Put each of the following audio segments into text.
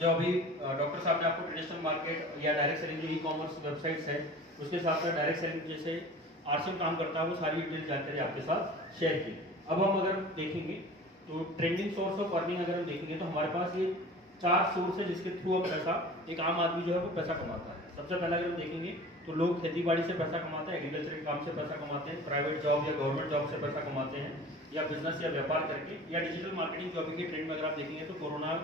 जो अभी डॉक्टर साहब ने आपको ट्रेडिशनल मार्केट या डायरेक्ट सेलिंग जो ई कॉमर्स वेबसाइट्स है उसके साथ साथ डायरेक्ट सेलिंग जैसे आरसीएम काम करता है वो सारी डिटेल जानकारी आपके साथ शेयर की। अब हम अगर देखेंगे तो ट्रेंडिंग सोर्स ऑफ अर्निंग अगर हम देखेंगे तो हमारे पास ये 4 सोर्स है जिसके थ्रू हम पैसा एक आम आदमी जो है वो पैसा कमाता है। सबसे पहले अगर हम देखेंगे तो लोग खेती बाड़ी से पैसा कमाते हैं, एग्रीकल्चर के काम से पैसा कमाते हैं, प्राइवेट जॉब या गवर्नमेंट जॉब से पैसा कमाते हैं, या बिजनेस या व्यापार करके, या डिजिटल मार्केटिंग जो अभी के ट्रेंड में अगर आप देखेंगे तो कोरोना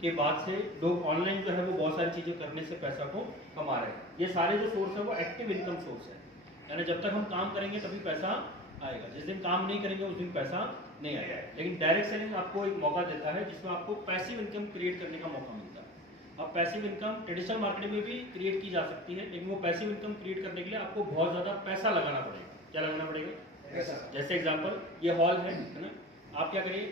के बाद से लोग ऑनलाइन जो है वो बहुत सारी चीजें करने से पैसा को कमा रहे हैं। ये सारे जो सोर्स है वो एक्टिव इनकम सोर्स है, यानी जब तक हम काम करेंगे तभी पैसा आएगा, जिस दिन काम नहीं करेंगे उस दिन पैसा नहीं आएगा। लेकिन डायरेक्ट सेलिंग आपको एक मौका देता है जिसमें आपको पैसिव इनकम क्रिएट करने का मौका मिलता है। अब पैसिव इनकम ट्रेडिशनल मार्केटिंग में भी क्रिएट की जा सकती है, लेकिन वो पैसिव इनकम क्रिएट करने के लिए आपको बहुत ज्यादा पैसा लगाना पड़ेगा। क्या लगाना पड़ेगा? जैसे एग्जांपल ये हॉल है ना, आप क्या करिए,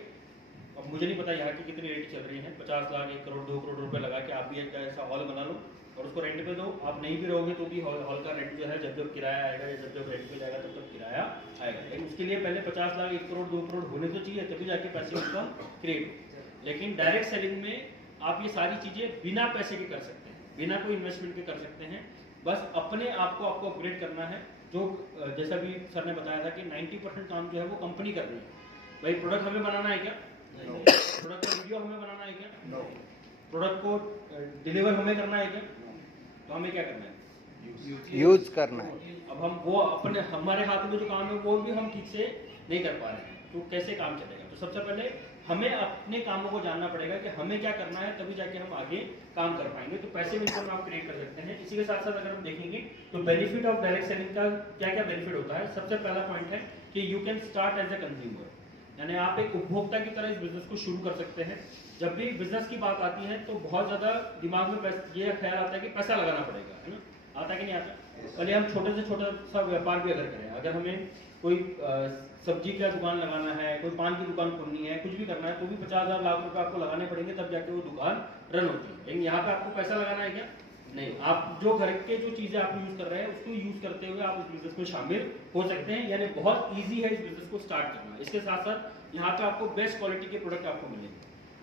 अब मुझे नहीं पता यहाँ की कितनी रेट चल रही है, 50 लाख 1 करोड़ 2 करोड़ रुपए लगा के आप भी एक ऐसा हॉल बना लो और उसको रेंट पे दो। आप नहीं भी रहोगे तो भी हॉल का रेंट जो है जब जब किराया आएगा या जब जब रेंट पे जाएगा तब तब किराया आएगा। लेकिन उसके लिए पहले 50 लाख 1 करोड़ 2 करोड़ होने तो चाहिए, तभी जाके पैसिव इनकम क्रिएट। लेकिन डायरेक्ट सेलिंग में आप ये सारी चीजें बिना पैसे के कर सकते हैं, बिना कोई इन्वेस्टमेंट के कर सकते हैं। बस अपने आप को आपको अपग्रेड करना है। जो जैसा भी सर ने बताया था कि 90% काम जो है वो कंपनी कर रही है। भाई प्रोडक्ट हमें बनाना है क्या? प्रोडक्ट का वीडियो हमें बनाना है क्या? प्रोडक्ट को डिलीवर हमें करना है क्या? तो हमें क्या करना है? यूज करना है। अब हम वो अपने हमारे हाथ में जो काम है वो भी हम ठीक से नहीं कर पा रहे हैं, तो कैसे काम चलेगा? तो सबसे पहले हमें अपने कामों को जानना पड़ेगा कि हमें क्या करना है, तभी जाके हम आगे काम कर पाएंगे। तो पैसिव इनकम आप क्रिएट कर सकते हैं। इसी के साथ साथ अगर हम देखेंगे तो बेनिफिट ऑफ डायरेक्ट सेलिंग का क्या क्या बेनिफिट होता है। सबसे पहला पॉइंट है कि you can start as a consumer, यानी आप एक उपभोक्ता की तरह इस बिजनेस को शुरू कर सकते हैं। जब भी बिजनेस की बात आती है तो बहुत ज्यादा दिमाग में ये ख्याल आता है कि पैसा लगाना पड़ेगा, है ना? आता कि नहीं आता? पहले हम छोटे से छोटा सा व्यापार भी अगर करें, अगर हमें कोई सब्जी का दुकान लगाना है, कोई पान की दुकान खोलनी है, कुछ भी करना है, तो भी 50,000 लाख रुपए आपको लगाने पड़ेंगे तब जाके वो दुकान रन होती है। लेकिन यहाँ पे आपको पैसा लगाना है क्या? नहीं। आप जो घर के जो चीजें आप यूज कर रहे हैं उसको यूज करते हुए आप इस बिजनेस में शामिल हो सकते हैं, यानी बहुत ईजी है इस बिजनेस को स्टार्ट करना। इसके साथ साथ यहाँ पे आपको बेस्ट क्वालिटी के प्रोडक्ट आपको मिलेंगे।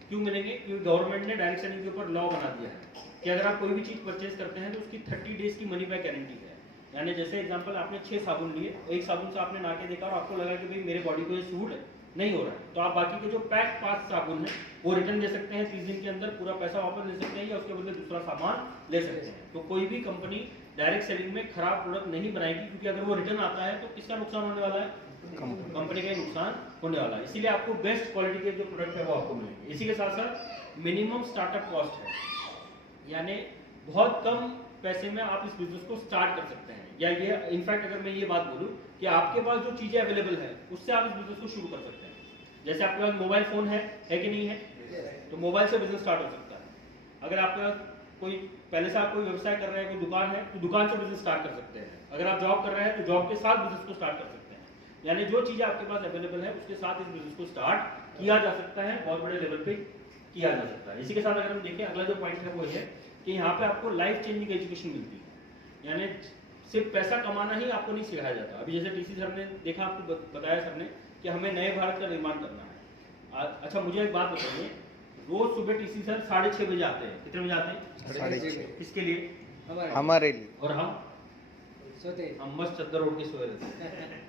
क्यों मिलेंगे? क्योंकि गवर्नमेंट ने डायरेक्ट सेलिंग के ऊपर लॉ बना दिया है कि अगर आप कोई भी चीज परचेज करते हैं तो उसकी 30 डेज की मनी बैक गारंटी है। यानी जैसे एग्जांपल आपने 6 साबुन लिए, एक साबुन से आपने नहा के देखा और आपको लगा कि भाई मेरे बॉडी को ये सूट नहीं हो रहा है, तो आप बाकी के जो पैक 5 साबुन है वो रिटर्न दे सकते हैं, 30 दिन के अंदर पूरा पैसा वापस ले सकते हैं या उसके बदले दूसरा सामान ले सकते हैं। तो कोई भी कंपनी डायरेक्ट सेलिंग में खराब प्रोडक्ट नहीं बनाएगी, क्योंकि अगर वो रिटर्न आता है तो किसका नुकसान होने वाला है? कंपनी का ही नुकसान होने वाला है। इसीलिए आपको बेस्ट क्वालिटी के जो प्रोडक्ट है वो आपको मिलेंगे। इसी के साथ साथ मिनिमम स्टार्टअप कॉस्ट है, यानी बहुत कम पैसे में आप इस बिजनेस को स्टार्ट कर सकते हैं। या ये इनफैक्ट अगर मैं ये बात बोलूं कि आपके पास जो चीजें अवेलेबल है उससे आप इस बिजनेस को शुरू कर सकते हैं। जैसे आपके पास मोबाइल फोन है कि नहीं है? तो मोबाइल से बिजनेस स्टार्ट हो सकता है। अगर आपका कोई पहले से आप कोई व्यवसाय कर रहे हैं, कोई दुकान है, तो दुकान से बिजनेस स्टार्ट कर सकते हैं। अगर आप जॉब कर रहे हैं तो जॉब के साथ बिजनेस को स्टार्ट कर सकते हैं। यानी जो चीजें आपके पास अवेलेबल है उसके साथ इस बिजनेस को स्टार्ट किया जा सकता है, बहुत बड़े लेवल पे किया जा सकता है। इसी के साथ अगर हम देखें अगला जो पॉइंट है वो है कि यहाँ पे आपको लाइफ चेंजिंग एजुकेशन मिलती है, यानी सिर्फ पैसा कमाना ही आपको नहीं सिखाया जाता। अभी जैसे टीसी सर ने देखा, आपको बताया सर ने कि हमें नए भारत का निर्माण करना है। अच्छा मुझे एक बात बताइए, रोज सुबह टीसी सर 6:30 बजे आते हैं। कितने बजे आते हैं? 6:30। किसके लिए? हमारे लिए। और हम मस्त चद्दर ओढ़ के सोए रहते हैं।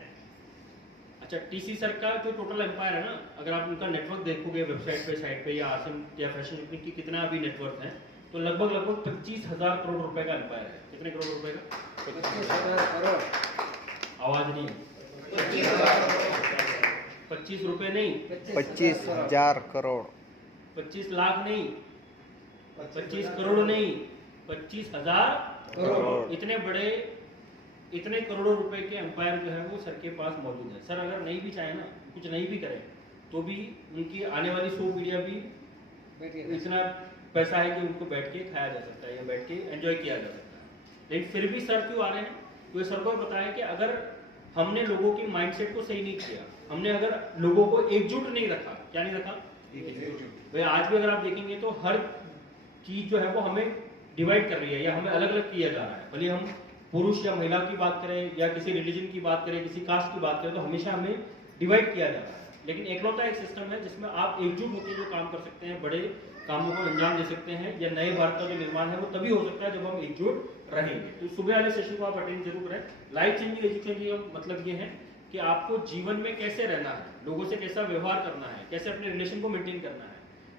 अच्छा, टीसी सर का जो टोटल एम्पायर है ना, अगर आप उनका नेटवर्क देखोगे वेबसाइट पे, साइट पे या आसिम या फैशन वीक की कितना अभी नेटवर्क है, तो लगभग 25,000 करोड़ रुपए का एम्पायर है। कितने करोड़ रुपए का? 25,000 करोड़। आवाज नहीं। 25 रुपए नहीं, 25,000 करोड़। 25 लाख नहीं, 25 करोड़ नहीं, 25,000 करोड़। इतने करोड़ों रुपए के एम्पायर जो है वो सर के पास मौजूद है। सर अगर नहीं भी चाहे ना, कुछ नहीं भी करें, तो भी उनकी आने वाली 100 पीढ़ियां भी इतना पैसा है कि उनको बैठ के खाया जा सकता है या बैठ के एंजॉय किया जा सकता है। लेकिन फिर भी सर क्यों आ रहे हैं? तो सर को पता है कि अगर हमने लोगों की माइंडसेट को सही नहीं किया, हमने अगर लोगों को एकजुट नहीं रखा, क्या नहीं रखा? भाई आज भी अगर आप देखेंगे तो हर चीज जो है वो हमें डिवाइड कर रही है या हमें अलग अलग किया जा रहा है। भले हम पुरुष या महिला की बात करें या किसी रिलीजन की बात करें, किसी कास्ट की बात करें, तो हमेशा हमें डिवाइड किया जा रहा है। लेकिन एकलौता एक सिस्टम है जिसमें आप एकजुट होकर जो काम कर सकते हैं, बड़े कामों को अंजाम दे सकते हैं, या नए भारत का जो निर्माण है वो तभी हो सकता है जब हम एकजुट रहेंगे। तो सुबह वाले सेशन को आप अटेंड जरूर करें। लाइफ चेंजिंग एजुकेशन का मतलब ये है कि आपको जीवन में कैसे रहना है, लोगों से कैसा व्यवहार करना है, कैसे अपने रिलेशन को मेंटेन करना है।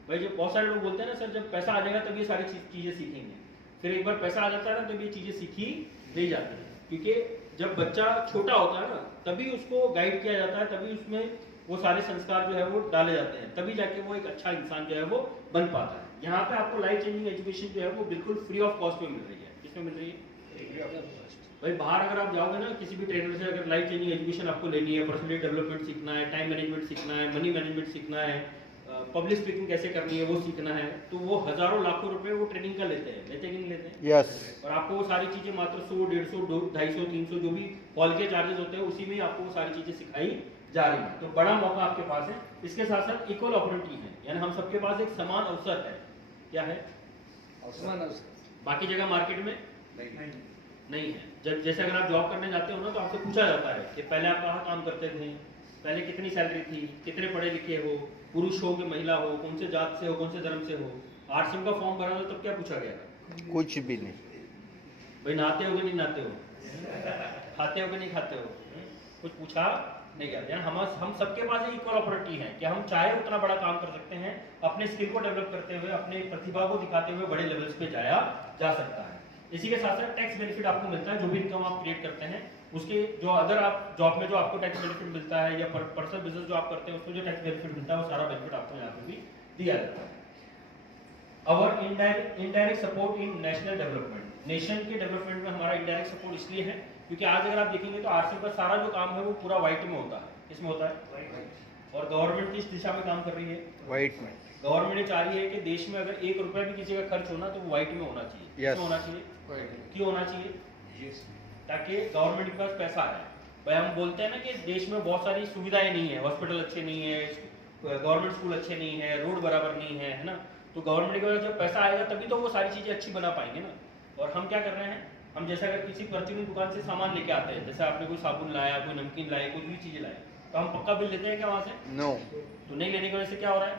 भाई जो बहुत सारे लोग बोलते हैं ना, सर जब पैसा आ जाएगा तब ये सारी चीजें सीखेंगे, फिर एक बार पैसा आ जाता है ना तब ये चीजें सीखी नहीं जाती है। क्योंकि जब बच्चा छोटा होता है ना तभी उसको गाइड किया जाता है, तभी उसमें वो सारे संस्कार जो है वो डाले जाते हैं, तभी जाके वो एक अच्छा इंसान जो है वो बन पाता है। यहाँ पे आपको लाइफ चेंजिंग एजुकेशन जो है वो बिल्कुल फ्री ऑफ कॉस्ट में मिल रही है। किसमें मिल रही है? भाई बाहर अगर आप जाओगे ना किसी भी ट्रेनर से, अगर लाइफ चेंजिंग एजुकेशन आपको लेनी है, पर्सनैलिटी डेवलपमेंट सीखना है, टाइम मैनेजमेंट सीखना है, मनी मैनेजमेंट सीखना है, पब्लिक स्पीकिंग कैसे करनी है वो सीखना है, तो वो हजारों लाखों रुपए वो ट्रेनिंग का लेते हैं, लेते कि नहीं लेते हैं? यस। और आपको वो सारी चीजें मात्र 100, 150, 250, 300 जो भी हॉल के चार्जेस होते हैं उसी में आपको वो सारी चीजें सिखाई जा रही है। तो बड़ा मौका आपके पास है। इसके साथ साथ इक्वल अपॉर्चुनिटी है, यानी हम सबके पास एक समान अवसर है। क्या है? बाकी जगह मार्केट में नहीं है। जब जैसे अगर आप जॉब करने जाते हो ना तो आपसे पूछा जाता है कि पहले आप कहाँ काम करते थे, पहले कितनी सैलरी थी, कितने पढ़े लिखे हो, पुरुष हो कि महिला हो, कौन से जात से हो, कौन से धर्म से हो। आरसीएम का फॉर्म भरा था तब क्या पूछा गया था? कुछ भी नहीं। भाई नहाते हो कि नहीं नहाते हो, खाते हो कि नहीं खाते हो, कुछ पूछा नहीं गया। हम सबके पास इक्वल अपॉर्चुनिटी है कि हम चाहे उतना बड़ा काम कर सकते हैं, अपने स्किल को डेवलप करते हुए, अपने प्रतिभा को दिखाते हुए बड़े लेवल्स पे जाया जा सकता है। इसी के साथ साथ टैक्स बेनिफिट आपको मिलता है, जो भी इनकम आप क्रिएट करते हैं उसके जो अदर आप जॉब में जो आपको टैक्स बेनिफिट मिलता है, या पर्सनल बिजनेस जो आप करते हैं उसमें जो टैक्स बेनिफिट मिलता है वो सारा बेनिफिट आपको यहाँ पे भी दिया जाता है। और indirect support in national development, nation के डेवलपमेंट में हमारा इनडायरेक्ट सपोर्ट इसलिए है क्योंकि आज अगर आप देखेंगे तो आरसीएम का सारा जो काम है वो पूरा व्हाइट में होता है। किसमें होता है? और गवर्नमेंट किस दिशा में काम कर रही है? व्हाइट में। गवर्नमेंट ये चाह रही है कि देश में अगर 1 रुपया भी किसी का खर्च होना तो वो व्हाइट में होना चाहिए। Yes. होना चाहिए। क्यों होना चाहिए? ताकि गवर्नमेंट के पास पैसा है। भाई हम बोलते हैं ना कि देश में बहुत सारी सुविधाएं नहीं है, हॉस्पिटल अच्छे नहीं है, गवर्नमेंट स्कूल अच्छे नहीं है, रोड बराबर नहीं है, है ना। तो गवर्नमेंट के पास जब पैसा आएगा तभी तो वो सारी चीजें अच्छी बना पाएंगे ना। और हम क्या कर रहे हैं, हम जैसे अगर किसी परचून दुकान से सामान लेके आते हैं, जैसे आपने कोई साबुन लाया, कोई नमकीन लाया, कोई भी चीज लाए, तो हम पक्का बिल लेते हैं क्या वहां से? नो। तो नहीं लेने की वजह से क्या हो रहा है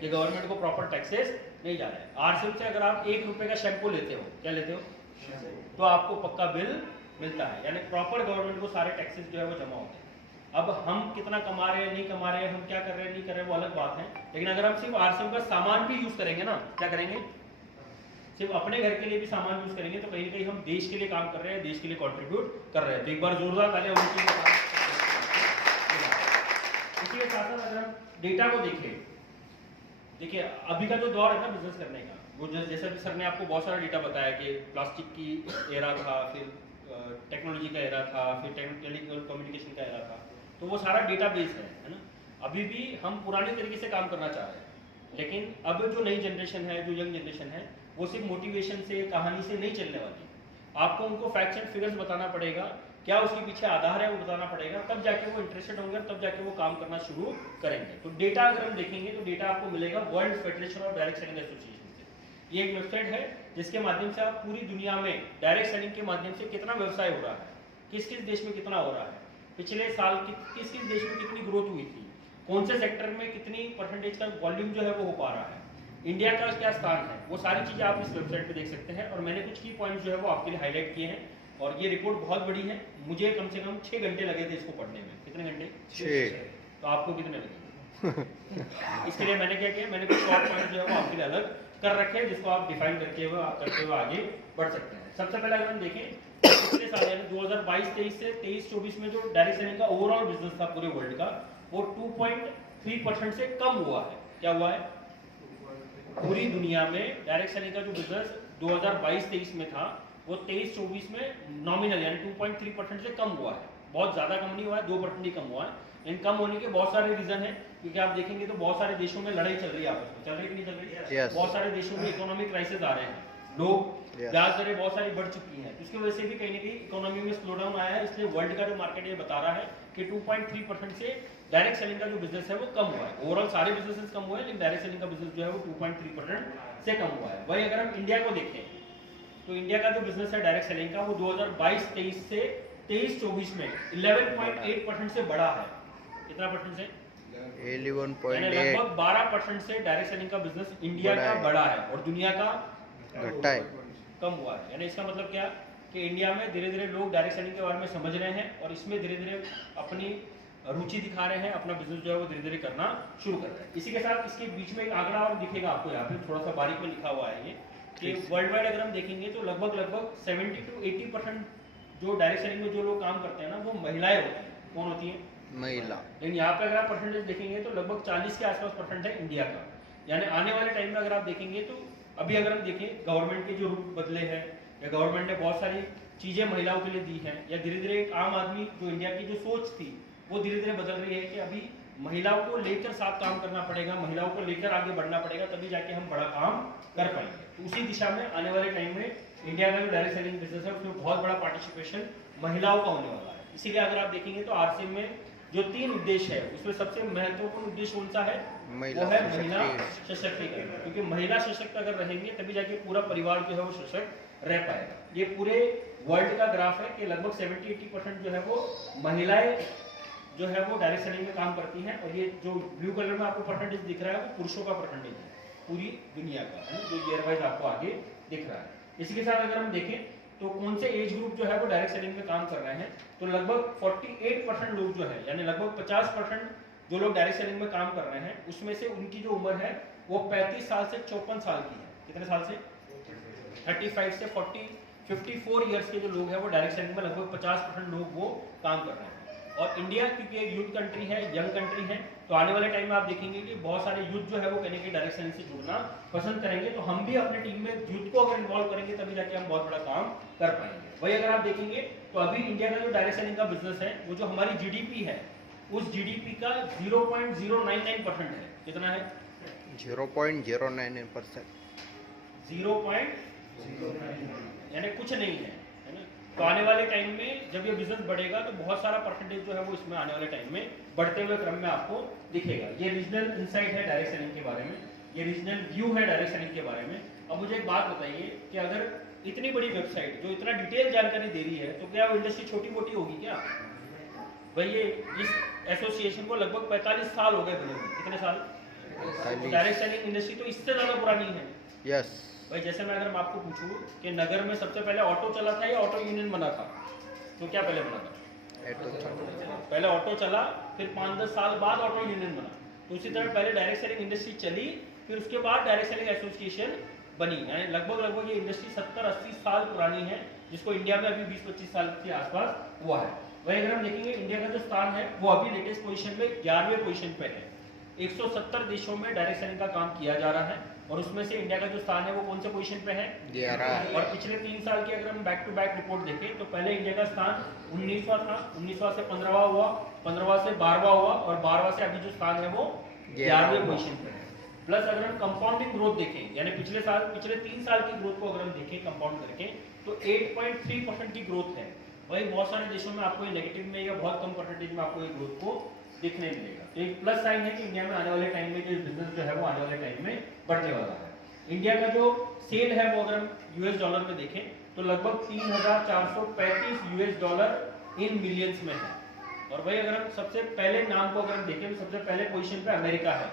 कि गवर्नमेंट को प्रॉपर टैक्सेस नहीं जा रहा है। आरसीएम से अगर आप 1 रुपए का शैम्पू लेते हो, क्या लेते हो, तो आपको पक्का बिल मिलता है, यानी प्रॉपर गवर्नमेंट को सारे टैक्सेस जो है वो जमा होते हैं। अब हम कितना कमा रहे हैं, नहीं कमा रहे हैं, हम क्या कर रहे हैं, नहीं कर रहे हैं, वो अलग बात है। लेकिन अगर हम सिर्फ आरसीएम का सामान भी यूज करेंगे ना, क्या करेंगे, सिर्फ अपने घर के लिए भी सामान यूज करेंगे तो कहीं ना कहीं हम देश के लिए काम कर रहे हैं, देश के लिए कंट्रीब्यूट कर रहे हैं। तो एक बार जोरदार तालियां होनी चाहिए। इसी के साथ साथ अगर हम डेटा को देखें, देखिए अभी का जो दौर है ना बिजनेस करने का, वो जैसा भी सर ने आपको बहुत सारा डेटा बताया कि प्लास्टिक की एरा था, फिर टेक्नोलॉजी का एरा था, फिर टेलीकम्युनिकेशन का एरा था, तो वो सारा डेटा बेस है ना। अभी भी हम पुराने तरीके से काम करना चाह रहे हैं, लेकिन अब जो नई जनरेशन है, जो यंग जनरेशन है, वो सिर्फ मोटिवेशन से, कहानी से नहीं चलने वाली। आपको उनको फैक्ट्स एंड फिगर्स बताना पड़ेगा, क्या उसके पीछे आधार है वो बताना पड़ेगा, तब जाके वो इंटरेस्टेड होंगे, तब जाके वो काम करना शुरू करेंगे। तो डेटा अगर हम देखेंगे तो डेटा आपको मिलेगा world federation of direct selling association से। ये एक वेबसाइट है जिसके माध्यम से आप पूरी दुनिया में डायरेक्ट सेलिंग के माध्यम से कितना व्यवसाय हो रहा है, किस किस देश में कितना हो रहा है, पिछले साल किस किस देश में कितनी ग्रोथ हुई थी, कौन से सेक्टर में कितनी परसेंटेज का वॉल्यूम जो है वो हो पा रहा है, इंडिया का क्या स्थान है, वो सारी चीजें आप इस वेबसाइट पे देख सकते हैं। और मैंने कुछ की पॉइंट्स जो है वो आपके लिए हाईलाइट किए हैं, और ये रिपोर्ट बहुत बड़ी है, मुझे कम से कम 6 घंटे लगे थे इसको पढ़ने में। कितने घंटे? 6। तो आपको कितने लगे? इसके लिए मैंने क्या किया, मैंने कुछ शॉर्ट पॉइंट जो है वो आपके लिए अलग कर रखे हैं, जिसको आप डिफाइन करके हुए आप करते हुए आगे बढ़ सकते हैं। सबसे पहले अगर हम देखें पिछले साल यानी 2022-23 से 23-24 में जो डायरेक्ट सेलिंग का ओवरऑल बिजनेस था पूरे वर्ल्ड का, वो 2.3% से कम हुआ है। क्या हुआ है? पूरी दुनिया में डायरेक्ट सेलिंग का जो बिजनेस 2022-23 में था वो 23-24 में नॉमिनल यानी 2.3% से कम हुआ है। बहुत ज्यादा कम नहीं हुआ है, 2% ही कम हुआ है। इन कम होने के बहुत सारे रीजन है, क्योंकि आप देखेंगे तो बहुत सारे देशों में लड़ाई चल रही है आपस में, चल रही कि नहीं चल रही है? Yes. बहुत सारे देशों में इकोनॉमिक क्राइसिस आ रहे हैं, लोग ब्याज दरें बहुत सारी बढ़ चुकी हैं, इसकी वजह से भी कहीं ना कहीं इकोनॉमी में स्लो डाउन आया है। इसलिए वर्ल्ड का जो मार्केट ये बता रहा है कि 2.3% से डायरेक्ट सेलिंग का जो बिजनेस है वो कम हुआ है। ओवरऑल सारे बिजनेसेस कम हुए हैं, लेकिन डायरेक्ट सेलिंग का बिजनेस जो है वो 2.3% से कम हुआ है। वही अगर हम इंडिया को देखें तो इंडिया का जो बिजनेस है डायरेक्ट सेलिंग का वो 2022-23 से 23-24 में 11.8% से बढ़ा है। कितना परसेंट से? यानी 11.8 लगभग 12% से डायरेक्ट सेलिंग का बिजनेस इंडिया बढ़ा का है। बढ़ा है और दुनिया का घटा है। कम हुआ है। यानी इसका मतलब क्या कि इंडिया में धीरे धीरे लोग डायरेक्ट सेलिंग के बारे में समझ रहे हैं और इसमें धीरे धीरे अपनी रुचि दिखा रहे हैं, अपना बिजनेस जो है वो धीरे धीरे करना शुरू कर रहे हैं। इसी के साथ इसके बीच में एक आंकड़ा और दिखेगा आपको, यहाँ पे थोड़ा सा बारीक में लिखा हुआ है ये कि वर्ल्ड वाइड अगर हम देखेंगे तो लगभग 70 to 80% जो डायरेक्ट सेलिंग में जो लोग काम करते हैं ना वो महिलाएं होती हैं। कौन होती हैं? महिला। लेकिन यहाँ पे अगर आप परसेंटेज देखेंगे तो लगभग 40 के आसपास परसेंट है इंडिया का। यानी आने वाले टाइम में अगर आप देखेंगे तो अभी अगर हम देखें गवर्नमेंट के जो रूल बदले हैं या गवर्नमेंट ने बहुत सारी चीजें महिलाओं के लिए दी हैं या धीरे धीरे एक आम आदमी जो इंडिया की जो सोच थी वो धीरे धीरे बदल रही है कि अभी महिलाओं को लेकर साथ काम करना पड़ेगा, महिलाओं को लेकर आगे बढ़ना पड़ेगा, तभी जाके हम बड़ा काम कर पाएंगे। तो उसी दिशा में आने वाले टाइम में इंडिया का जो डायरेक्ट सेलिंग बिजनेस है उसमें बहुत बड़ा पार्टिसिपेशन महिलाओं का होने वाला है। इसीलिए अगर आप देखेंगे तो आरसीएम में जो 3 उद्देश्य है उसमें सबसे महत्वपूर्ण उद्देश्य कौन सा है? महिला वो है महिला सशक्तिकरण। क्योंकि महिला सशक्त अगर रहेंगे तभी जाके पूरा परिवार जो है वो सशक्त रह पाएगा। ये पूरे वर्ल्ड का ग्राफ है कि लगभग 70-80% जो है वो महिलाएं जो है वो डायरेक्ट सेलिंग में काम करती हैं और ये जो ब्लू कलर में आपको परसेंटेज दिख रहा है वो पुरुषों का परसेंटेज है पूरी दुनिया का, है ना, जो ईयर वाइज आपको आगे दिख रहा है। इसी के साथ अगर हम देखें तो कौन से एज ग्रुप जो है वो डायरेक्ट सेलिंग में काम कर रहे हैं तो लगभग 48% लोग जो है यानी लगभग 50% जो लोग डायरेक्ट सेलिंग में काम कर रहे हैं उसमें से उनकी जो उम्र है वो 35 साल से 54 साल की है। कितने साल से? 35 से 54 ईयर्स के जो लोग हैं वो डायरेक्ट सेलिंग में लगभग 50% लोग वो काम कर रहे हैं। और इंडिया क्योंकि एक यूथ कंट्री है, यंग कंट्री है, तो आने वाले टाइम में आप देखेंगे कि बहुत सारे यूथ जो है वो कहने की डायरेक्ट सेलिंग से जुड़ना पसंद करेंगे। तो हम भी अपने टीम में यूथ को अगर इन्वॉल्व करेंगे तभी जाके हम बहुत बड़ा काम कर पाएंगे। वही अगर आप देखेंगे तो अभी इंडिया का जो डायरेक्ट सेलिंग का बिजनेस है वो जो हमारी जीडीपी है उस जीडीपी का 0.099% है। कितना है? 0.099%। 0.09 यानी कुछ नहीं है, है ना। तो आने वाले टाइम में जब ये बिजनेस बढ़ेगा तो बहुत सारा परसेंटेज जो है वो इसमें आने वाले टाइम में बढ़ते हुए क्रम में आपको दिखेगा। ये रीजनल इंसाइट है डायरेक्ट सेलिंग के बारे में, ये रीजनल व्यू है डायरेक्ट सेलिंग के बारे में। अब मुझे एक बात बताइए कि अगर इतनी बड़ी वेबसाइट जो इतना डिटेल जानकारी दे रही है तो क्या वो इंडस्ट्री छोटी मोटी होगी क्या? भाई ये इस एसोसिएशन को लगभग 45 साल हो गए बने हुए। कितने साल? डायरेक्ट सेलिंग इंडस्ट्री तो इससे ज्यादा पुरानी है। यस। भाई जैसे मैं अगर आपको पूछूं कि नगर में सबसे पहले ऑटो चला था या ऑटो यूनियन बना था तो क्या पहले बना था? पहले ऑटो चला, फिर 5-10 साल बाद ऑटो यूनियन बना। तो उसी तरह पहले डायरेक्ट सेलिंग इंडस्ट्री चली, फिर उसके बाद डायरेक्ट सेलिंग एसोसिएशन बनी। यानी लगभग ये इंडस्ट्री 70-80 साल पुरानी है, जिसको इंडिया में अभी 20-25 साल के आसपास हुआ है। वही अगर हम देखेंगे इंडिया का जो स्थान है वो अभी लेटेस्ट पोजीशन में 11वें पोजीशन पे है। 170 देशों में डायरेक्ट सेलिंग का काम किया जा रहा है और उसमें से इंडिया का जो स्थान है वो कौन से पोजीशन पे है? 11। और पिछले 3 साल की अगर हम बैक टू बैक रिपोर्ट देखें तो पहले इंडिया का स्थान 19वां था, 19वां से 15वां हुआ, 15वां से 12वां हुआ और 12वां से अभी जो स्थान है वो 11वें पोजीशन पे है। प्लस अगर हम कंपाउंडिंग ग्रोथ देखें यानी पिछले 3 साल की ग्रोथ को अगर हम देखें कंपाउंड करके तो 8.3% की ग्रोथ है। वही बहुत सारे देशों में आपको ये नेगेटिव में या बहुत कम परसेंटेज में आपको ये ग्रोथ को दिखने मिलेगा। तो एक प्लस साइन है कि इंडिया में आने वाले टाइम में जो बिजनेस जो है वो आने वाले टाइम में बढ़ने वाला है। इंडिया का जो सेल है वो अगर हम यूएस डॉलर में देखें तो लगभग 3,435 यूएस डॉलर इन मिलियंस में है। और वही अगर हम सबसे पहले नाम को अगर हम देखें तो सबसे पहले पोजीशन पे अमेरिका है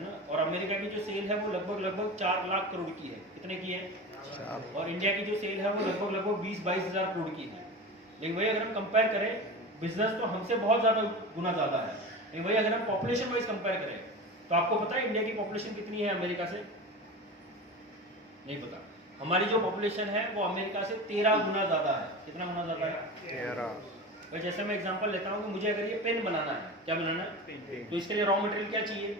ना। और अमेरिका की जो सेल है वो लगभग 4 लाख करोड़ की है। कितने की है? और इंडिया की जो सेल है वो लगभग 20-22 हजार करोड़ की है। लेकिन वही अगर हम कंपेयर करें बिजनेस तो हमसे बहुत ज्यादा गुना ज्यादा है। लेकिन वही अगर हम पॉपुलेशन वाइज कंपेयर करें तो आपको पता है इंडिया की पॉपुलेशन कितनी है अमेरिका से? नहीं पता। हमारी जो पॉपुलेशन है वो अमेरिका से 13 गुना ज्यादा है। कितना गुना ज्यादा है? 13। जैसे मैं एग्जांपल लेता हूँ कि मुझे अगर ये पेन बनाना है, क्या बनाना है? तो इसके लिए रॉ मटेरियल क्या चाहिए?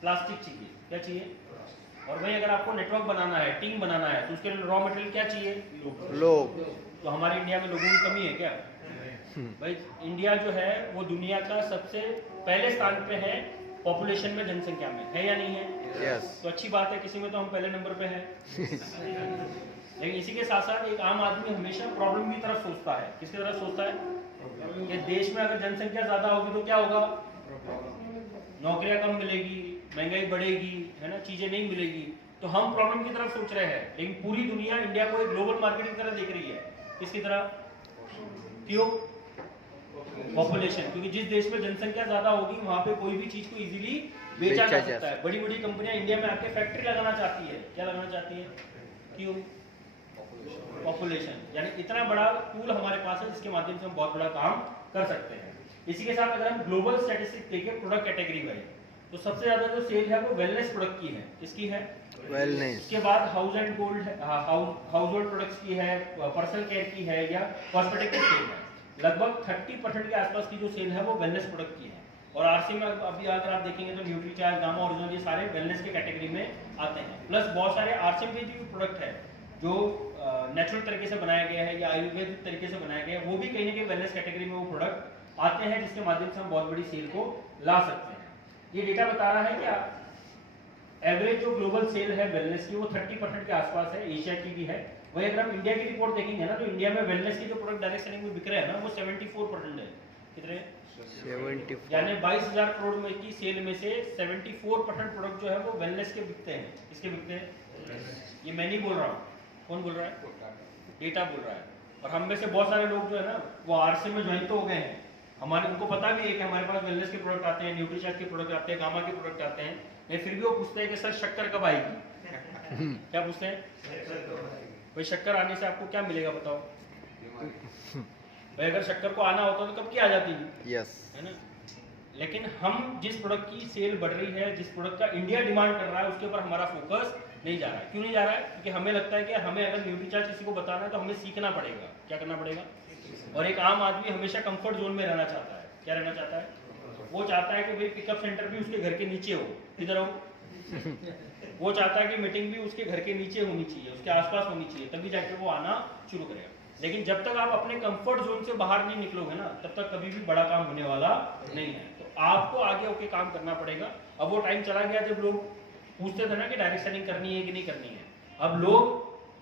प्लास्टिक चाहिए। क्या चाहिए? और वही अगर आपको नेटवर्क बनाना है, टीम बनाना है तो उसके लिए रॉ मटेरियल क्या चाहिए? लोग। तो हमारे इंडिया में लोगों की कमी है क्या? भाई इंडिया जो है वो दुनिया का सबसे पहले स्थान पे है पॉपुलेशन में, जनसंख्या में, है या नहीं है? yes. तो अच्छी बात है, किसी में तो हम पहले नंबर पे हैं। लेकिन इसी के साथ साथ एक आम आदमी हमेशा प्रॉब्लम की तरफ सोचता है। किसकी तरफ सोचता है? कि देश में अगर जनसंख्या ज्यादा होगी तो क्या होगा? नौकरियां कम मिलेगी, महंगाई बढ़ेगी, है ना, चीजें नहीं मिलेगी। तो हम प्रॉब्लम की तरफ सोच रहे हैं, लेकिन पूरी दुनिया इंडिया को एक ग्लोबल मार्केट की तरह देख रही है। किसकी तरह? क्यों? पॉपुलेशन, क्योंकि जिस देश में जनसंख्या ज्यादा होगी वहाँ पे कोई भी चीज को इजीली बेचा जा सकता है। बड़ी बड़ी कंपनियां इंडिया में आके फैक्ट्री लगाना चाहती है, क्या लगाना चाहती है? क्यों? पॉपुलेशन, यानी इतना बड़ा टूल हमारे पास है जिसके माध्यम से हम बहुत बड़ा काम कर सकते हैं। इसी के साथ अगर हम ग्लोबल स्टैटिस्टिक देखें प्रोडक्ट कैटेगरी वाइज, तो सबसे ज्यादा जो सेल है वो वेलनेस प्रोडक्ट की है। इसकी है वेलनेस। इसके बाद हाउस एंड गोल्ड है, हाउस होल्ड प्रोडक्ट्स की है, पर्सनल केयर की है या कॉस्मेटिक की सेल है। लगभग 30% के आसपास की जो सेल है वो वेलनेस प्रोडक्ट की है। और आरसी में अभी अगर आप देखेंगे तो न्यूट्रीचार्ज, गामा ओरिजिनल, ये सारे वेलनेस के कैटेगरी में आते हैं। प्लस बहुत सारे आरसीएम के जो प्रोडक्ट है जो नेचुरल तरीके से बनाया गया है या आयुर्वेदिक तरीके से बनाया गया है, वो भी कहीं ना कहीं वेलनेस कैटेगरी में वो प्रोडक्ट आते हैं, जिसके माध्यम से हम बहुत बड़ी सेल को ला सकते हैं। ये डेटा बता रहा है कि एवरेज जो ग्लोबल सेल है वेलनेस की वो 30% के आसपास है, एशिया की भी है। वही अगर हम इंडिया की रिपोर्ट देखेंगे ना, तो इंडिया में वेलनेस के जो प्रोडक्ट डायरेक्ट सेलिंग में बिक रहे हैं ना, वो 74% है। कितने? 74। यानी 22,000 करोड़ में की सेल में से 74% प्रोडक्ट जो है वो वेलनेस के बिकते हैं। किसके बिकते हैं? ये मैं नहीं बोल रहा हूँ, कौन बोल रहा है? डेटा बोल रहा है। और हम में से बहुत सारे लोग जो है ना वो आरसी में ज्वाइन तो हो गए हैं, हमारे उनको पता भी है कि हमारे पास वेलनेस के प्रोडक्ट आते हैं, न्यूट्रीचार्ज के प्रोडक्ट आते हैं, गामा के प्रोडक्ट आते हैं, लेकिन फिर भी वो पूछते हैं कि सर शक्कर कब आएगी? क्या पूछते हैं? भाई शक्कर आने से आपको क्या मिलेगा बताओ? भाई अगर शक्कर को आना होता तो कब की आ जाती यस, है ना। लेकिन हम जिस प्रोडक्ट की सेल बढ़ रही है, जिस प्रोडक्ट का इंडिया डिमांड कर रहा है, उसके ऊपर हमारा फोकस नहीं जा रहा है। क्यों नहीं जा रहा है? क्योंकि हमें लगता है कि हमें अगर न्यूट्रीचार्ज किसी को बताना है तो हमें सीखना पड़ेगा। क्या करना पड़ेगा? और एक आम आदमी हमेशा कंफर्ट जोन में रहना चाहता है। क्या रहना चाहता है? वो चाहता है कि भाई पिकअप सेंटर भी उसके घर के नीचे हो, इधर हो। वो चाहता है कि मीटिंग भी उसके घर के नीचे होनी चाहिए, उसके आसपास होनी चाहिए, तभी जाके वो आना शुरू करेगा। लेकिन जब तक आप अपने कंफर्ट जोन से बाहर नहीं निकलोगे ना, तब तक कभी भी बड़ा काम होने वाला नहीं है। तो आपको आगे होके काम करना पड़ेगा। अब वो टाइम चला गया जब लोग पूछते थे ना कि डायरेक्ट सेलिंग करनी है कि नहीं करनी है। अब लोग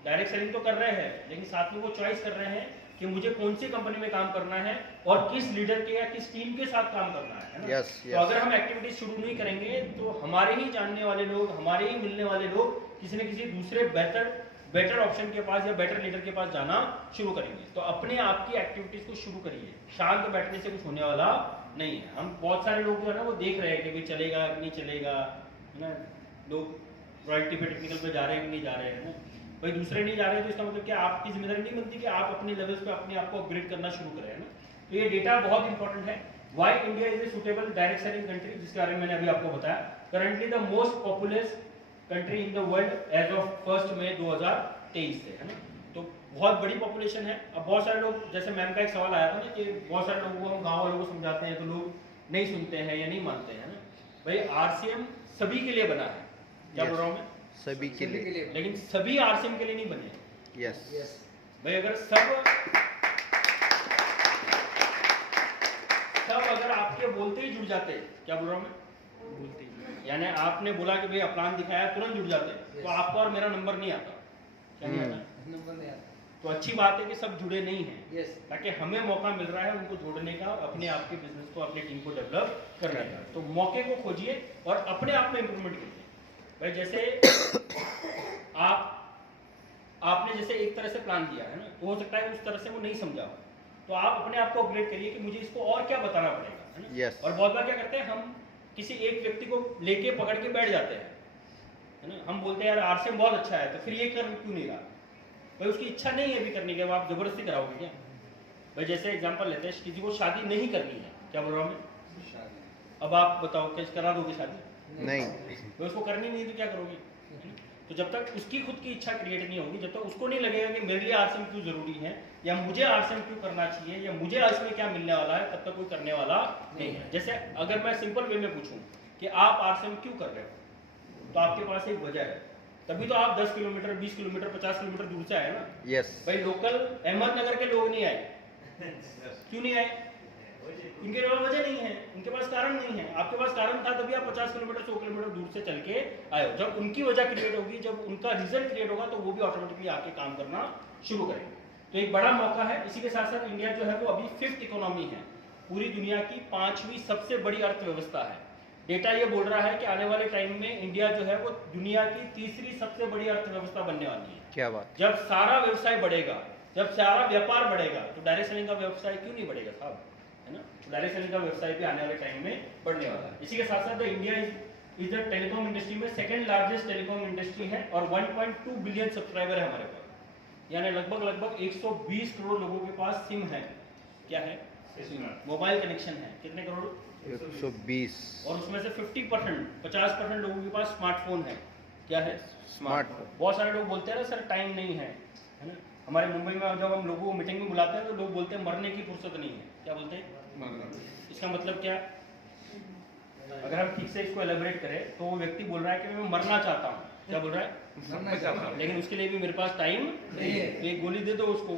डायरेक्ट सेलिंग तो कर रहे हैं, लेकिन साथ में वो चॉइस कर रहे हैं कि मुझे कौन सी कंपनी में काम करना है और किस लीडर के या किस टीम के साथ काम करना है ना। yes, yes. तो अगर हम एक्टिविटीज शुरू नहीं करेंगे तो हमारे ही जानने वाले लोग, हमारे ही मिलने वाले लोग किसी न किसी दूसरे बेटर ऑप्शन के पास या बेटर लीडर के पास जाना शुरू करेंगे। तो अपने आप की एक्टिविटीज को शुरू करिए, शांत बैठने से कुछ होने वाला नहीं है। हम बहुत सारे लोग जो है ना वो देख रहे हैं कि भाई चलेगा कि नहीं चलेगा, है ना। लोग रॉयल्टी पे टेक्निकल पे जा रहे हैं कि नहीं जा रहे हैं ना। भाई दूसरे नहीं जा रहे तो इसका मतलब क्या आपकी जिम्मेदारी नहीं बनती कि आप अपने लेवल्स पे अपने आप को अपग्रेड करना शुरू करें, है ना। तो ये डेटा बहुत इंपॉर्टेंट है। Why India is a suitable direct selling country, जिसके बारे में मैंने अभी आपको बताया। Currently the most populous country in the world as of 1 May 2023 से, है ना। तो बहुत बड़ी पॉपुलेशन है। अब बहुत सारे लोग, जैसे मैम का एक सवाल आया था ना कि बहुत सारे लोगों को हम गाँव वालों को समझाते हैं तो लोग नहीं सुनते हैं या नहीं मानते हैं, है ना। भाई आरसीएम सभी के लिए बना है। क्या बोल रहा हूँ मैं? सभी के लिए, लेकिन सभी आरसीएम के लिए नहीं बने। यस। भाई अगर सब अगर आपके बोलते ही जुड़ जाते, क्या बोल रहा हूँ मैं? बोलते ही, यानी आपने बोला कि भाई प्लान दिखाया, तुरंत जुड़ जाते, तो आपका और मेरा नंबर नहीं आता। क्या नहीं आता? नंबर नहीं आता। तो अच्छी बात है कि सब जुड़े नहीं हैं, ताकि हमें मौका मिल रहा है उनको जोड़ने का, अपने आप के बिजनेस को, अपनी टीम को डेवलप करने का। तो मौके को खोजिए और अपने आप में इंप्रूवमेंट कीजिए। भाई जैसे आपने जैसे एक तरह से प्लान दिया है ना, तो हो सकता है उस तरह से वो नहीं समझा, तो आप अपने आप को अपग्रेड करिए कि मुझे इसको और क्या बताना पड़ेगा, है ना। yes. और बहुत बार क्या करते हैं हम, किसी एक व्यक्ति को लेके पकड़ के बैठ जाते हैं, है ना। हम बोलते हैं यार आरसीएम बहुत अच्छा है, तो फिर ये कर क्यों नहीं रहा? भाई उसकी इच्छा नहीं है अभी करने की, अब आप जबरदस्ती कराओगे क्या? भाई जैसे एग्जांपल लेते हैं, किसी को शादी नहीं करनी है, क्या बोल रहा हूँ मैं? अब आप बताओ कैसे करा दोगे शादी? नहीं। तो उसको करनी नहीं तो क्या करोगे? तो जब तक उसकी खुद की इच्छा क्रिएट नहीं होगी, जब तक उसको नहीं लगेगा कि मेरे लिए आरसीएम क्यों जरूरी है या मुझे आरसीएम क्यों करना चाहिए या मुझे इसमें क्या मिलने वाला है, तब तक कोई करने वाला नहीं है। जैसे अगर मैं सिंपल वे में पूछूं कि आप आरसीएम क्यों कर रहे हो, तो आपके पास एक वजह है, तभी तो आप 10 किलोमीटर, 20 किलोमीटर, 50 किलोमीटर दूर से आए ना। यस। भाई लोकल अहमदनगर के लोग नहीं आए, क्यों नहीं आए? उनके पास वजह नहीं है, उनके पास कारण नहीं है। आपके पास कारण था तभी आप 50 किलोमीटर 100 किलोमीटर दूर से चल के आए हो। जब उनकी वजह क्रिएट होगी, जब उनका रीजन क्रिएट होगा, तो वो भी ऑटोमेटिकली आके काम करना शुरू करेंगे। तो एक बड़ा मौका है। इसी के साथ साथ इंडिया जो है वो अभी 5th इकोनॉमी है, पूरी दुनिया की 5वीं सबसे बड़ी अर्थव्यवस्था है। डेटा ये बोल रहा है कि आने वाले टाइम में इंडिया जो है वो दुनिया की 3री सबसे बड़ी अर्थव्यवस्था बनने वाली है। क्या बात। जब सारा व्यवसाय बढ़ेगा, जब सारा व्यापार बढ़ेगा, तो डायरेक्ट सेलिंग का व्यवसाय क्यों नहीं बढ़ेगा साहब, है ना। डायरेक्ट सेलिंग का व्यवसाय भी आने वाले टाइम में बढ़ने वाला है। इसी के साथ साथ India is the telecom industry में सेकंड लार्जेस्ट टेलीकॉम इंडस्ट्री है और 1.2 बिलियन सब्सक्राइबर है हमारे पास, यानी लगभग 120 करोड़ लोगों के पास सिम है। क्या है? मोबाइल कनेक्शन है। कितने करोड़? 120। और उसमें से 50% लोगों के पास स्मार्टफोन है। क्या है? स्मार्टफोन। बहुत सारे लोग बोलते हैं ना सर टाइम नहीं है ना। हमारे मुंबई में जब हम लोगों को मीटिंग में बुलाते हैं तो लोग बोलते हैं मरने की फुर्सत नहीं है। क्या बोलते हैं? इसका मतलब क्या? अगर हम ठीक से इसको एलेबरेट करें तो वो व्यक्ति बोल रहा है कि मैं मरना चाहता हूँ। क्या बोल रहा है? मरना चाहता हूँ, लेकिन उसके लिए भी मेरे पास टाइम नहीं है। एक गोली दे दो उसको।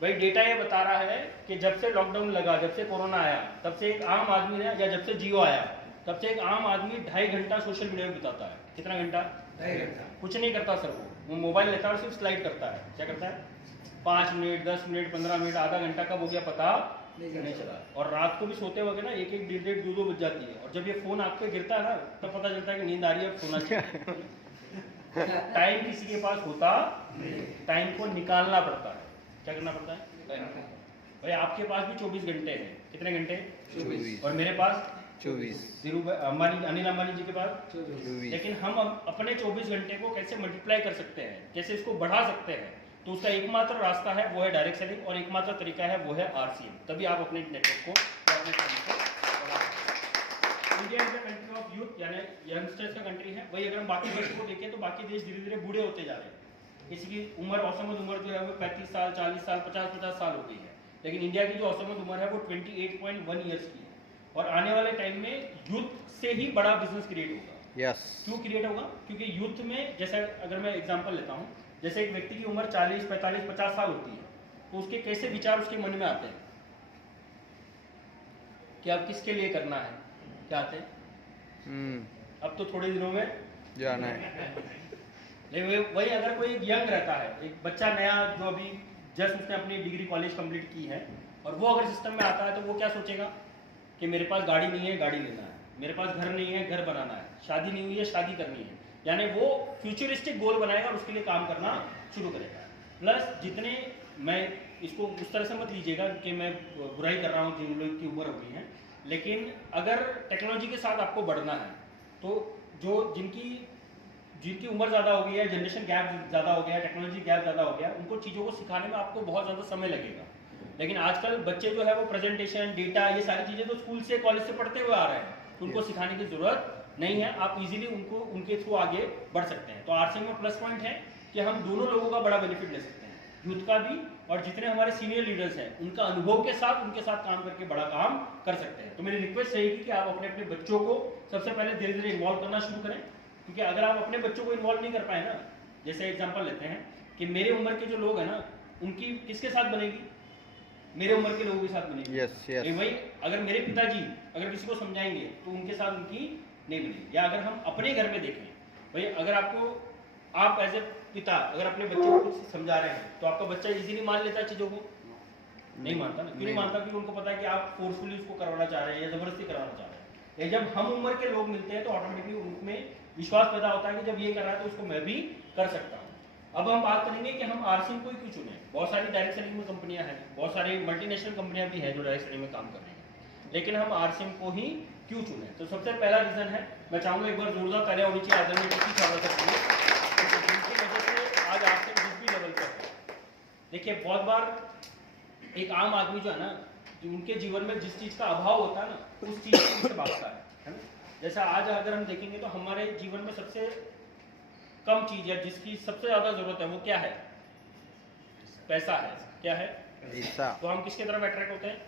भाई डेटा ये बता रहा है कि जब से लॉकडाउन लगा, जब से कोरोना आया, तब से एक आम आदमी ने, या जब से जियो आया, तब से एक आम आदमी 2.5 घंटा सोशल मीडिया में बिताता है। कितना घंटा? 2.5 घंटा। कुछ नहीं करता सर, वो मोबाइल लेता है और सिर्फ स्लाइड करता है। क्या करता है? 5 मिनट, 10 मिनट, 15 मिनट, आधा घंटा कब हो गया पता नहीं चला। और रात को भी सोते वक्त ना 1-1, 1:30, 2-2 बज जाती है। और जब ये फोन आप पे गिरता है ना तब पता चलता है कि नींद आ रही है, अब सोना चाहिए। टाइम किसी के पास होता, टाइम को निकालना पड़ता है। क्या करना पड़ता है? भाई आपके पास भी 24 घंटे हैं। कितने घंटे? 24। और मेरे पास 24। अनिल अंबानी जी के पास 24। लेकिन हम अपने 24 घंटे को कैसे मल्टीप्लाई कर सकते हैं, कैसे इसको बढ़ा सकते हैं? तो उसका एकमात्र रास्ता है वो है डायरेक्ट सेलिंग, और एकमात्र तरीका है वो है आरसीएम। तभी आप अपने नेटवर्क को, अपने काम को बढ़ा सकते हैं। India is the country of youth, यानी यंगस्टर्स का कंट्री है। वही अगर हम बाकी देश को देखें तो बाकी देश धीरे धीरे बूढ़े होते जा रहे हैं। किसी की उम्र, औसत उम्र जो है वो 35 साल, 40 साल, 50 साल हो गई है। लेकिन इंडिया की जो औसत उम्र है वो 28.1 ईयर्स की है। और आने वाले टाइम में यूथ से ही बड़ा बिजनेस क्रिएट होगा। यस। क्यों क्रिएट होगा? क्योंकि यूथ में, जैसे अगर मैं एग्जांपल लेता हूँ, जैसे एक व्यक्ति की उम्र 40, 45, 50 साल होती है, तो उसके कैसे विचार उसके मन में आते हैं कि अब किसके लिए करना है? क्या आते हैं? अब तो थोड़े दिनों में जाना है। लेकिन वही अगर कोई एक यंग रहता है, एक बच्चा नया जो अभी जस्ट उसने अपनी डिग्री कॉलेज कंप्लीट की है, और वो अगर सिस्टम में आता है तो वो क्या सोचेगा कि मेरे पास गाड़ी नहीं है, गाड़ी लेना है, मेरे पास घर नहीं है, घर बनाना है, शादी नहीं हुई है, शादी करनी है। यानी वो फ्यूचरिस्टिक गोल बनाएगा और उसके लिए काम करना शुरू करेगा। प्लस जितने, मैं इसको उस तरह से मत लीजिएगा कि मैं बुराई कर रहा हूँ जिन लोग की उम्र हो गई है, लेकिन अगर टेक्नोलॉजी के साथ आपको बढ़ना है तो जो जिनकी उम्र ज़्यादा हो गई है, जनरेशन गैप ज़्यादा हो गया, टेक्नोलॉजी गैप ज़्यादा हो गया, उनको चीज़ों को सिखाने में आपको बहुत ज़्यादा समय लगेगा। लेकिन आजकल बच्चे जो है वो प्रेजेंटेशन, डेटा, ये सारी चीज़ें तो स्कूल से, कॉलेज से पढ़ते हुए आ रहे हैं, तो उनको सिखाने की ज़रूरत नहीं है। आप इजीली उनके थ्रू आगे बढ़ सकते हैं। तो आरसीएम में प्लस पॉइंट है कि हम दोनों लोगों का बड़ा बेनिफिट ले सकते हैं, यूथ का भी और जितने हमारे सीनियर लीडर्स हैं उनका अनुभव के साथ, उनके साथ काम करके बड़ा काम कर सकते हैं। तो मेरी रिक्वेस्ट रहेगी कि आप अपने अपने बच्चों को सबसे पहले धीरे धीरे इन्वॉल्व करना शुरू करें, क्योंकि अगर आप अपने बच्चों को इन्वॉल्व नहीं कर पाए ना, जैसे एग्जांपल लेते हैं कि मेरे उम्र के जो लोग हैं ना, उनकी किसके साथ बनेगी? मेरे उम्र के लोगों के साथ बनेगी। Yes yes. भाई अगर मेरे पिताजी अगर किसी को समझाएंगे तो उनके साथ उनकी नहीं बनेगी। या अगर हम अपने घर में देखें, भाई अगर आप एज ए पिता अगर अपने बच्चे को कुछ समझा रहे हैं तो आपका बच्चा इजीली मान लेता है चीजों को? नहीं मानता ना। क्यों नहीं मानता? क्योंकि उनको पता है कि आप फोर्सफुली उसको करवाना चाह रहे हैं या जबरदस्ती करवाना चाह रहे हैं। जब हम उम्र के लोग मिलते हैं तो ऑटोमेटिकली उनमें विश्वास पैदा होता है कि जब ये कर रहा है तो उसको मैं भी कर सकता हूँ। अब हम बात करेंगे कि हम आरसीएम को क्यों चुने। बहुत सारी डायरेक्ट सेलिंग में कंपनियां हैं, बहुत सारी मल्टीनेशनल कंपनियां भी हैं जो डायरेक्ट सेलिंग में काम कर रही हैं, लेकिन हम आरसीएम को ही क्यों चुने? तो सबसे पहला रीजन है, मैं चाहूंगा एक बार जोरदार तालियां होनी चाहिए आदरणीय टीसी छाबड़ा सर के लिए, जिनकी वजह से आज आरसीएम जिस भी लेवल पर है। देखिए बहुत बार एक आम आदमी जो है ना, जो उनके जीवन में जिस चीज का अभाव होता है ना उस चीज से भागता है ना। जैसा आज अगर हम देखेंगे तो हमारे जीवन में सबसे कम चीज है जिसकी सबसे ज्यादा जरूरत है, वो क्या है? पैसा है। क्या है? पैसा। तो हम किसके तरफ अट्रैक्ट होते हैं?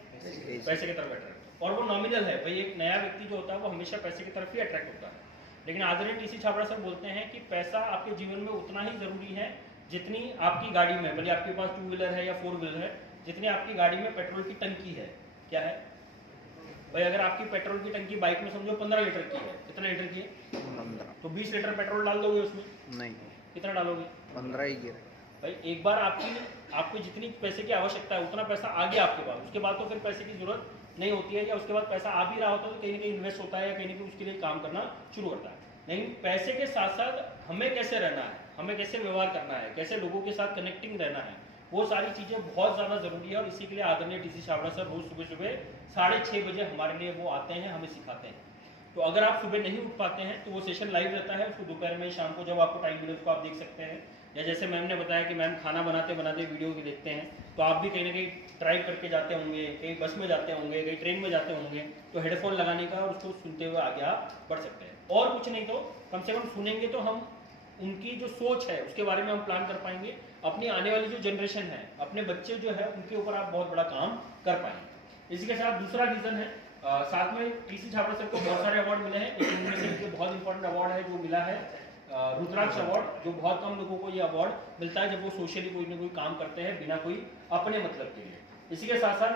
पैसे की तरफ अट्रैक्ट। और वो नॉमिनल है, भाई एक नया व्यक्ति जो होता है वो हमेशा पैसे की तरफ ही अट्रैक्ट होता है। लेकिन आदरणीय टीसी छाबड़ा सर बोलते हैं कि पैसा आपके जीवन में उतना ही जरूरी है जितनी आपकी गाड़ी में, भले आपके पास 2 व्हीलर है या 4 व्हीलर है, जितनी आपकी गाड़ी में पेट्रोल की टंकी है। क्या है भाई? अगर आपकी पेट्रोल की टंकी बाइक में समझो 15 लीटर की है, कितना लीटर की है? 15। तो 20 लीटर पेट्रोल डाल दोगे उसमें? नहीं, कितना डालोगे? 15 ही गिरा। भाई एक बार आपको जितनी पैसे की आवश्यकता है उतना पैसा आ गया आपके पास, उसके बाद तो फिर पैसे की जरूरत नहीं होती है, या उसके बाद पैसा आ भी रहा होता है तो कहीं ना कहीं इन्वेस्ट होता है या कहीं ना कहीं उसके लिए काम करना शुरू करता है। लेकिन पैसे के साथ साथ हमें कैसे रहना है, हमें कैसे व्यवहार करना है, कैसे लोगों के साथ कनेक्टिंग रहना है, वो सारी चीज़ें बहुत ज़्यादा ज़रूरी है और इसी के लिए आदरणीय टीसी छाबड़ा सर रोज़ सुबह सुबह 6:30 बजे हमारे लिए वो आते हैं, हमें सिखाते हैं। तो अगर आप सुबह नहीं उठ पाते हैं तो वो सेशन लाइव रहता है, उसको दोपहर में शाम को जब आपको टाइम मिले उसको आप देख सकते हैं। या जैसे मैम ने बताया कि मैम खाना बनाते बनाते वीडियो भी देखते हैं, तो आप भी कहीं ना कहीं ड्राइव करके जाते होंगे, कहीं बस में जाते होंगे, कहीं ट्रेन में जाते होंगे, तो हेडफोन लगाने का और उसको सुनते हुए आगे आप बढ़ सकते हैं। और कुछ नहीं तो कम से कम सुनेंगे तो हम उनकी जो सोच है उसके बारे में हम प्लान कर पाएंगे। अपनी आने वाली जो जनरेशन है, अपने बच्चे जो है उनके ऊपर आप बहुत बड़ा काम कर पाएंगे। इसी के साथ दूसरा रीज़न है, साथ में टीसी छाबड़ा सर को बहुत सारे अवार्ड मिले हैं। एक उनमें से एक बहुत इंपॉर्टेंट अवार्ड है जो मिला है रुद्राक्ष अवार्ड, जो बहुत कम लोगों को ये अवार्ड मिलता है जब वो सोशली कोई ना कोई काम करते हैं बिना कोई अपने मतलब के लिए। इसी के साथ साथ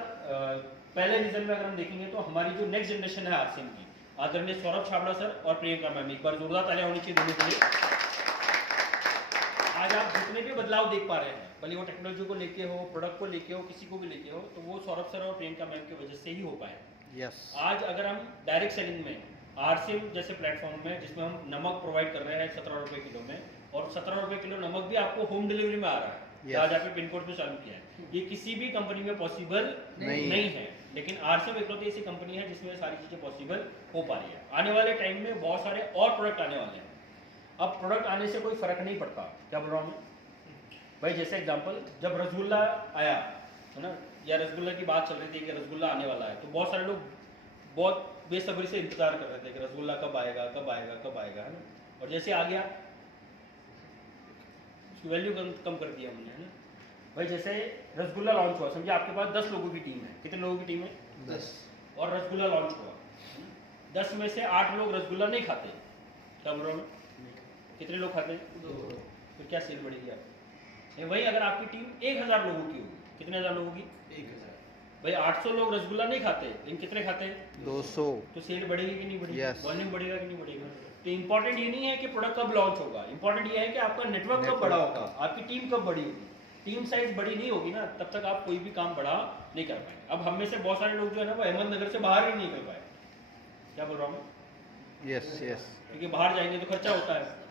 पहले रीजन में अगर हम देखेंगे तो हमारी जो नेक्स्ट जनरेशन है आरसीएम की, आदरणीय सौरभ छाबड़ा सर और प्रियंका मैम, एक बार जोरदार तालियां होनी चाहिए दोनों के लिए। आज आप जितने भी बदलाव देख पा रहे हैं, भले वो टेक्नोलॉजी को लेके हो, प्रोडक्ट को लेके हो, किसी को भी लेके हो, तो वो सौरभ सर और प्रियंका मैम की वजह से ही हो पाए। आज अगर हम डायरेक्ट सेलिंग में आरसीएम जैसे प्लेटफॉर्म में, जिसमें हम नमक प्रोवाइड कर रहे हैं 17 रुपए किलो में, और 17 रुपए किलो नमक भी आपको होम डिलीवरी में आ रहा है, आज आपने पिन कोड पे चालू किया है, ये किसी भी कंपनी में पॉसिबल नहीं है। लेकिन आरसीएम इकलौती ऐसी कंपनी है जिसमें सारी चीजें पॉसिबल हो पा रही है। आने वाले टाइम में बहुत सारे और प्रोडक्ट आने वाले हैं। अब प्रोडक्ट आने से कोई फर्क नहीं पड़ता, क्या बोल रहा हूँ मैं भाई? जैसे एग्जांपल, जब रसगुल्ला आया है ना, या रसगुल्ला की बात चल रही थी कि रसगुल्ला आने वाला है, तो बहुत सारे लोग बहुत बेसब्री से इंतजार कर रहे थे कि रसगुल्ला कब आएगा कब आएगा कब आएगा, है ना। और जैसे आ गया उसकी वैल्यू कम कर दिया हमने, है ना भाई। जैसे रसगुल्ला लॉन्च हुआ, समझिए आपके पास 10 लोगों की टीम है, कितने लोगों की टीम है? 10। और रसगुल्ला लॉन्च हुआ, 10 में से 8 लोग रसगुल्ला नहीं खाते, क्या बोल रहा हूँ? कितने लोग खाते? 2। फिर क्या सेल बढ़ेगी आपकी? वही अगर आपकी टीम 1000 लोगों की होगी, कितने हज़ार लोगों की? 1000। भाई 800 लोग रसगुल्ला नहीं खाते, लेकिन कितने खाते हैं? 200। तो सेल बढ़ेगी कि नहीं बढ़ेगी? वॉल्यूम बढ़ेगा कि नहीं बढ़ेगा? तो इंपॉर्टेंट ये नहीं है कि प्रोडक्ट कब लॉन्च होगा, इंपॉर्टेंट ये है कि आपका नेटवर्क कब बड़ा होगा, आपकी टीम कब बड़ी होगी। टीम साइज बड़ी नहीं होगी ना, तब तक आप कोई भी काम बड़ा नहीं कर पाएंगे। अब हम में से बहुत सारे लोग जो है ना वो अहमदनगर से बाहर ही नहीं निकल पाए, क्या बोल रहा हूँ? यस। क्योंकि बाहर जाएंगे तो खर्चा होता है,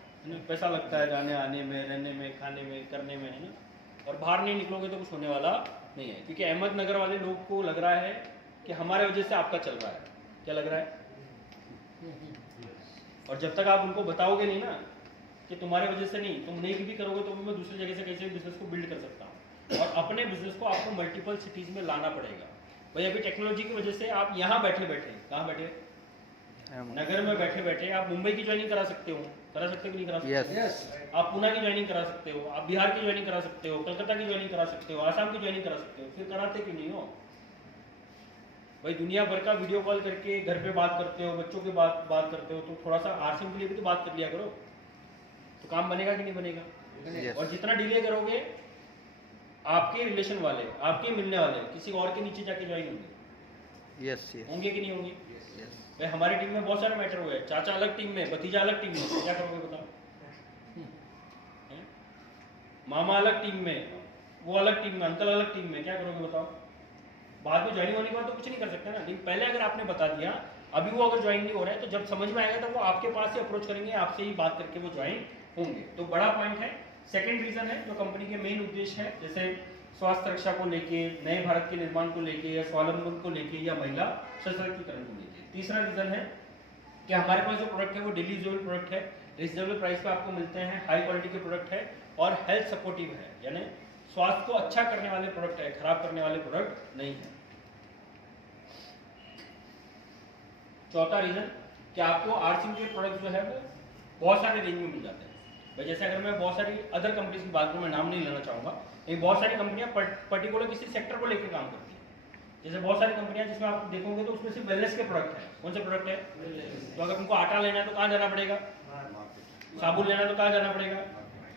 पैसा लगता है जाने आने में, रहने में, खाने में, करने में, है ना। और बाहर नहीं निकलोगे तो कुछ होने वाला नहीं है, क्योंकि अहमदनगर वाले लोग को लग रहा है कि हमारे वजह से आपका चल रहा है। क्या लग रहा है? और जब तक आप उनको बताओगे नहीं ना कि तुम्हारे वजह से नहीं, तुम नहीं भी करोगे तो मैं दूसरी जगह से कैसे बिजनेस को बिल्ड कर सकता हूँ। और अपने बिजनेस को आपको मल्टीपल सिटीज में लाना पड़ेगा। भाई अभी टेक्नोलॉजी की वजह से आप यहाँ बैठे बैठे, कहाँ बैठे? नगर में बैठे बैठे आप मुंबई की ज्वाइनिंग करा सकते हो, करा सकते हो कि नहीं करा सकते? yes. आप पुणे की ज्वाइनिंग करा सकते हो, आप बिहार की ज्वाइनिंग करा सकते हो, कलकत्ता की ज्वाइनिंग करा सकते हो, आसाम की ज्वाइनिंग करा सकते हो, फिर कराते क्यों नहीं हो? भाई दुनिया भर का वीडियो कॉल करके घर पे बात करते हो, बच्चों के बात करते हो, तो थोड़ा सा आरसीएम के लिए भी तो बात कर लिया करो, तो काम बनेगा कि नहीं बनेगा? yes. और जितना डिले करोगे आपके रिलेशन वाले, आपके मिलने वाले किसी और के नीचे जाके ज्वाइन होंगे। yes. होंगे कि नहीं होंगे? भाई हमारी टीम में बहुत सारे मैटर हुए, चाचा अलग टीम में, भतीजा अलग टीम में, क्या करोगे बताओ? मामा अलग टीम में, वो अलग टीम में, अंकल अलग टीम में, क्या करोगे बताओ? बाद में ज्वाइन होने के बाद तो कुछ नहीं कर सकते ना। लेकिन पहले अगर आपने बता दिया, अभी वो अगर ज्वाइन नहीं हो रहा है, तो जब समझ में आएगा तो वो आपके पास ही अप्रोच करेंगे, आपसे ही बात करके वो ज्वाइन होंगे। तो बड़ा पॉइंट है। सेकेंड रीजन है जो कंपनी के मेन उद्देश्य है, जैसे स्वास्थ्य रक्षा को लेके, नए भारत के निर्माण को लेके, या स्वावलंबन को लेके, या महिला सशक्तिकरण को लेके। तीसरा रीजन है कि हमारे पास जो प्रोडक्ट है वो डेली यूजेबल प्रोडक्ट है, रिजनेबल प्राइस पे आपको मिलते हैं, हाई क्वालिटी के प्रोडक्ट है और हेल्थ सपोर्टिव है, यानी स्वास्थ्य को अच्छा करने वाले प्रोडक्ट है, खराब करने वाले प्रोडक्ट नहीं है। चौथा रीजन कि आपको आरसीएम के प्रोडक्ट जो है वो बहुत सारे रेंज में मिल जाते हैं। भाई जैसे अगर मैं बहुत सारी अदर कंपनीज की बात करूँ, मैं नाम नहीं लेना चाहूँगा, लेकिन बहुत सारी कंपनियां पर्टिकुलर किसी सेक्टर को लेकर काम करती हैं। जैसे बहुत सारी कंपनियां जिसमें आप देखोगे तो उसमें सिर्फ वेलनेस के प्रोडक्ट हैं। कौन से प्रोडक्ट है? तो अगर तुमको आटा लेना है तो कहाँ जाना पड़ेगा? साबुन लेना है तो कहाँ जाना पड़ेगा?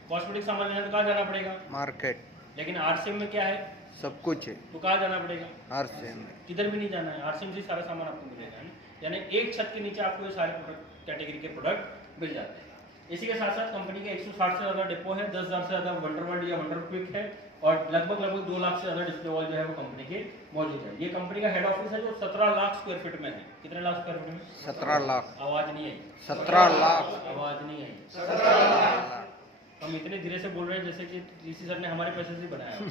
कॉस्मेटिक सामान लेना है तो कहाँ जाना पड़ेगा? मार्केट। लेकिन आरसीएम में क्या है? सब कुछ है, तो कहाँ जाना पड़ेगा? आरसीएम में। किधर भी नहीं जाना है, आरसीएम से सारा सामान आपको मिलेगा, है। यानी एक छत के नीचे आपको ये सारे प्रोडक्ट कैटेगरी के प्रोडक्ट मिल जाते हैं। इसी के साथ साथ कंपनी के 160 से ज़्यादा डिपो है, 10,000 से ज़्यादा वंडर वर्ल्ड या वंडर क्विक है, और लगभग 2 लाख से ज़्यादा डिस्प्ले वॉल जो है वो कंपनी के मौजूद है। ये कंपनी का हेड ऑफिस है जो 17 लाख स्क्वायर फीट में है। कितने लाख स्क्वायर फीट में? 17 लाख। आवाज नहीं आई। 17 लाख। आवाज नहीं आई। 17 लाख। हम इतने धीरे से बोल रहे हैं जैसे कि टीसी सर ने हमारे पैसे से बनाया हो।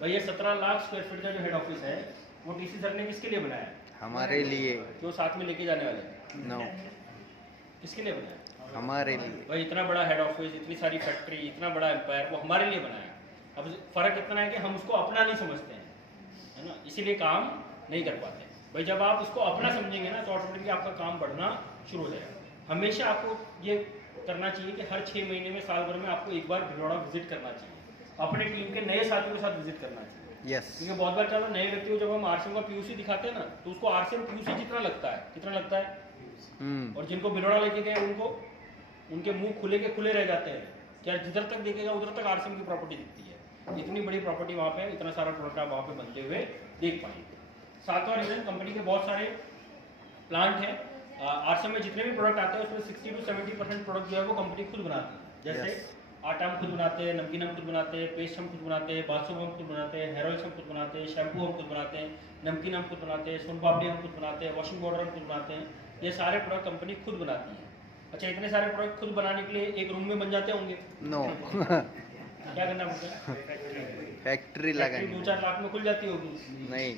भाई ये 17 लाख स्क्वायर फीट का जो हेड ऑफिस है वो टीसी सर ने किसके लिए बनाया? हमारे लिए। जो साथ में लेके जाने वाले हैं। नो, किसके लिए बनाया? हमारे लिए। भाई इतना बड़ा हेड ऑफिस, इतनी सारी फैक्ट्री, इतना बड़ा एम्पायर, वो हमारे लिए बनाया। अब फर्क इतना है कि हम उसको अपना नहीं समझते हैं, है ना, इसीलिए काम नहीं कर पाते। भाई जब आप उसको अपना समझेंगे ना तो ऑटोमेटिकली आपका काम बढ़ना शुरू हो जाएगा। हमेशा आपको ये करना चाहिए कि हर 6 महीने में, साल भर में आपको एक बार भिलवाड़ा विजिट करना चाहिए, अपने टीम के नए साथियों के साथ विजिट करना चाहिए। यस। क्योंकि बहुत बार क्या होता है, नए व्यक्ति को जब हम आरसीएम का पीयूसी दिखाते हैं ना तो उसको आरसीएम पीयूसी जितना लगता है, कितना लगता है, और जिनको भिलवाड़ा लेके गए उनको उनके मुंह खुले के खुले रह जाते हैं। क्या जिधर तक देखेगा उधर तक आरसीएम की प्रॉपर्टी दिखती है। इतनी बड़ी प्रॉपर्टी वहाँ पे, इतना सारा प्रोडक्ट आप वहाँ पे बनते हुए देख पाएंगे। सातवां रीजन, कंपनी के बहुत सारे प्लांट हैं। आरसीएम में जितने भी प्रोडक्ट आते हैं उसमें 60 to 70% प्रोडक्ट जो है वो कंपनी खुद बनाती है। जैसे आटा हम खुद बनाते हैं, नमकीन हम खुद बनाते हैं, पेस्ट हम खुद बनाते हैं, बाथरूम हम खुद बनाते हैं, हेयर ऑयल हम खुद बनाते हैं, शैम्पू हम खुद बनाते हैं, नमकीन हम खुद बनाते हैं, सोन पापड़ी हम खुद बनाते हैं, वॉशिंग पाउडर हम खुद बनाते हैं। ये सारे प्रोडक्ट कंपनी खुद बनाती है। अच्छा, इतने सारे प्रोडक्ट खुद बनाने के लिए एक रूम में बन जाते होंगे? नो। क्या करना पड़ता है? फैक्ट्री लगानी। 2-4 लाख में खुल जाती होगी? नहीं।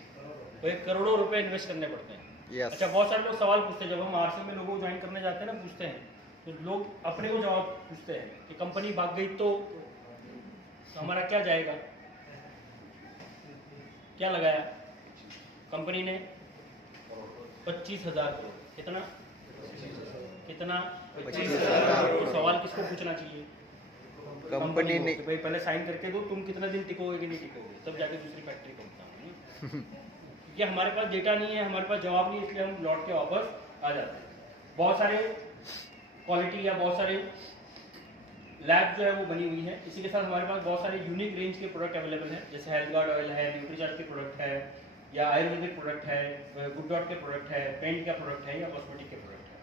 तो 1 करोड़ों रुपए इन्वेस्ट करने पड़ते हैं। यस। अच्छा, बहुत सारे लोग सवाल पूछते हैं, जब हम आरसीएम में लोगों को ज्वाइन करने जाते हैं ना, पूछते हैं तो लोग अपने को जवाब पूछते हैं कि कंपनी भाग गई तो हमारा क्या जाएगा? क्या लगाया कंपनी ने? 25,000 करोड़। कितना? 25,000। तो सवाल किसको पूछना चाहिए? कंपनी ने। भाई पहले साइन करके दो, तुम कितना दिन टिकोगे कि नहीं टिकोगे, तब जाके दूसरी फैक्ट्री को बताओ। क्योंकि हमारे पास डेटा नहीं है, हमारे पास जवाब नहीं है, इसलिए हम लौट के वापस आ जाते हैं। बहुत सारे क्वालिटी या बहुत सारे लैब जो है वो बनी हुई है। इसी के साथ हमारे पास बहुत सारे यूनिक रेंज के प्रोडक्ट अवेलेबल हैं, जैसे हेल्थ गार्ड ऑयल है, न्यूट्रीचार्ज के प्रोडक्ट है, या आयुर्वेदिक प्रोडक्ट है, गुड डॉट के प्रोडक्ट है, पेंट का प्रोडक्ट है, या कॉस्मेटिक के प्रोडक्ट है।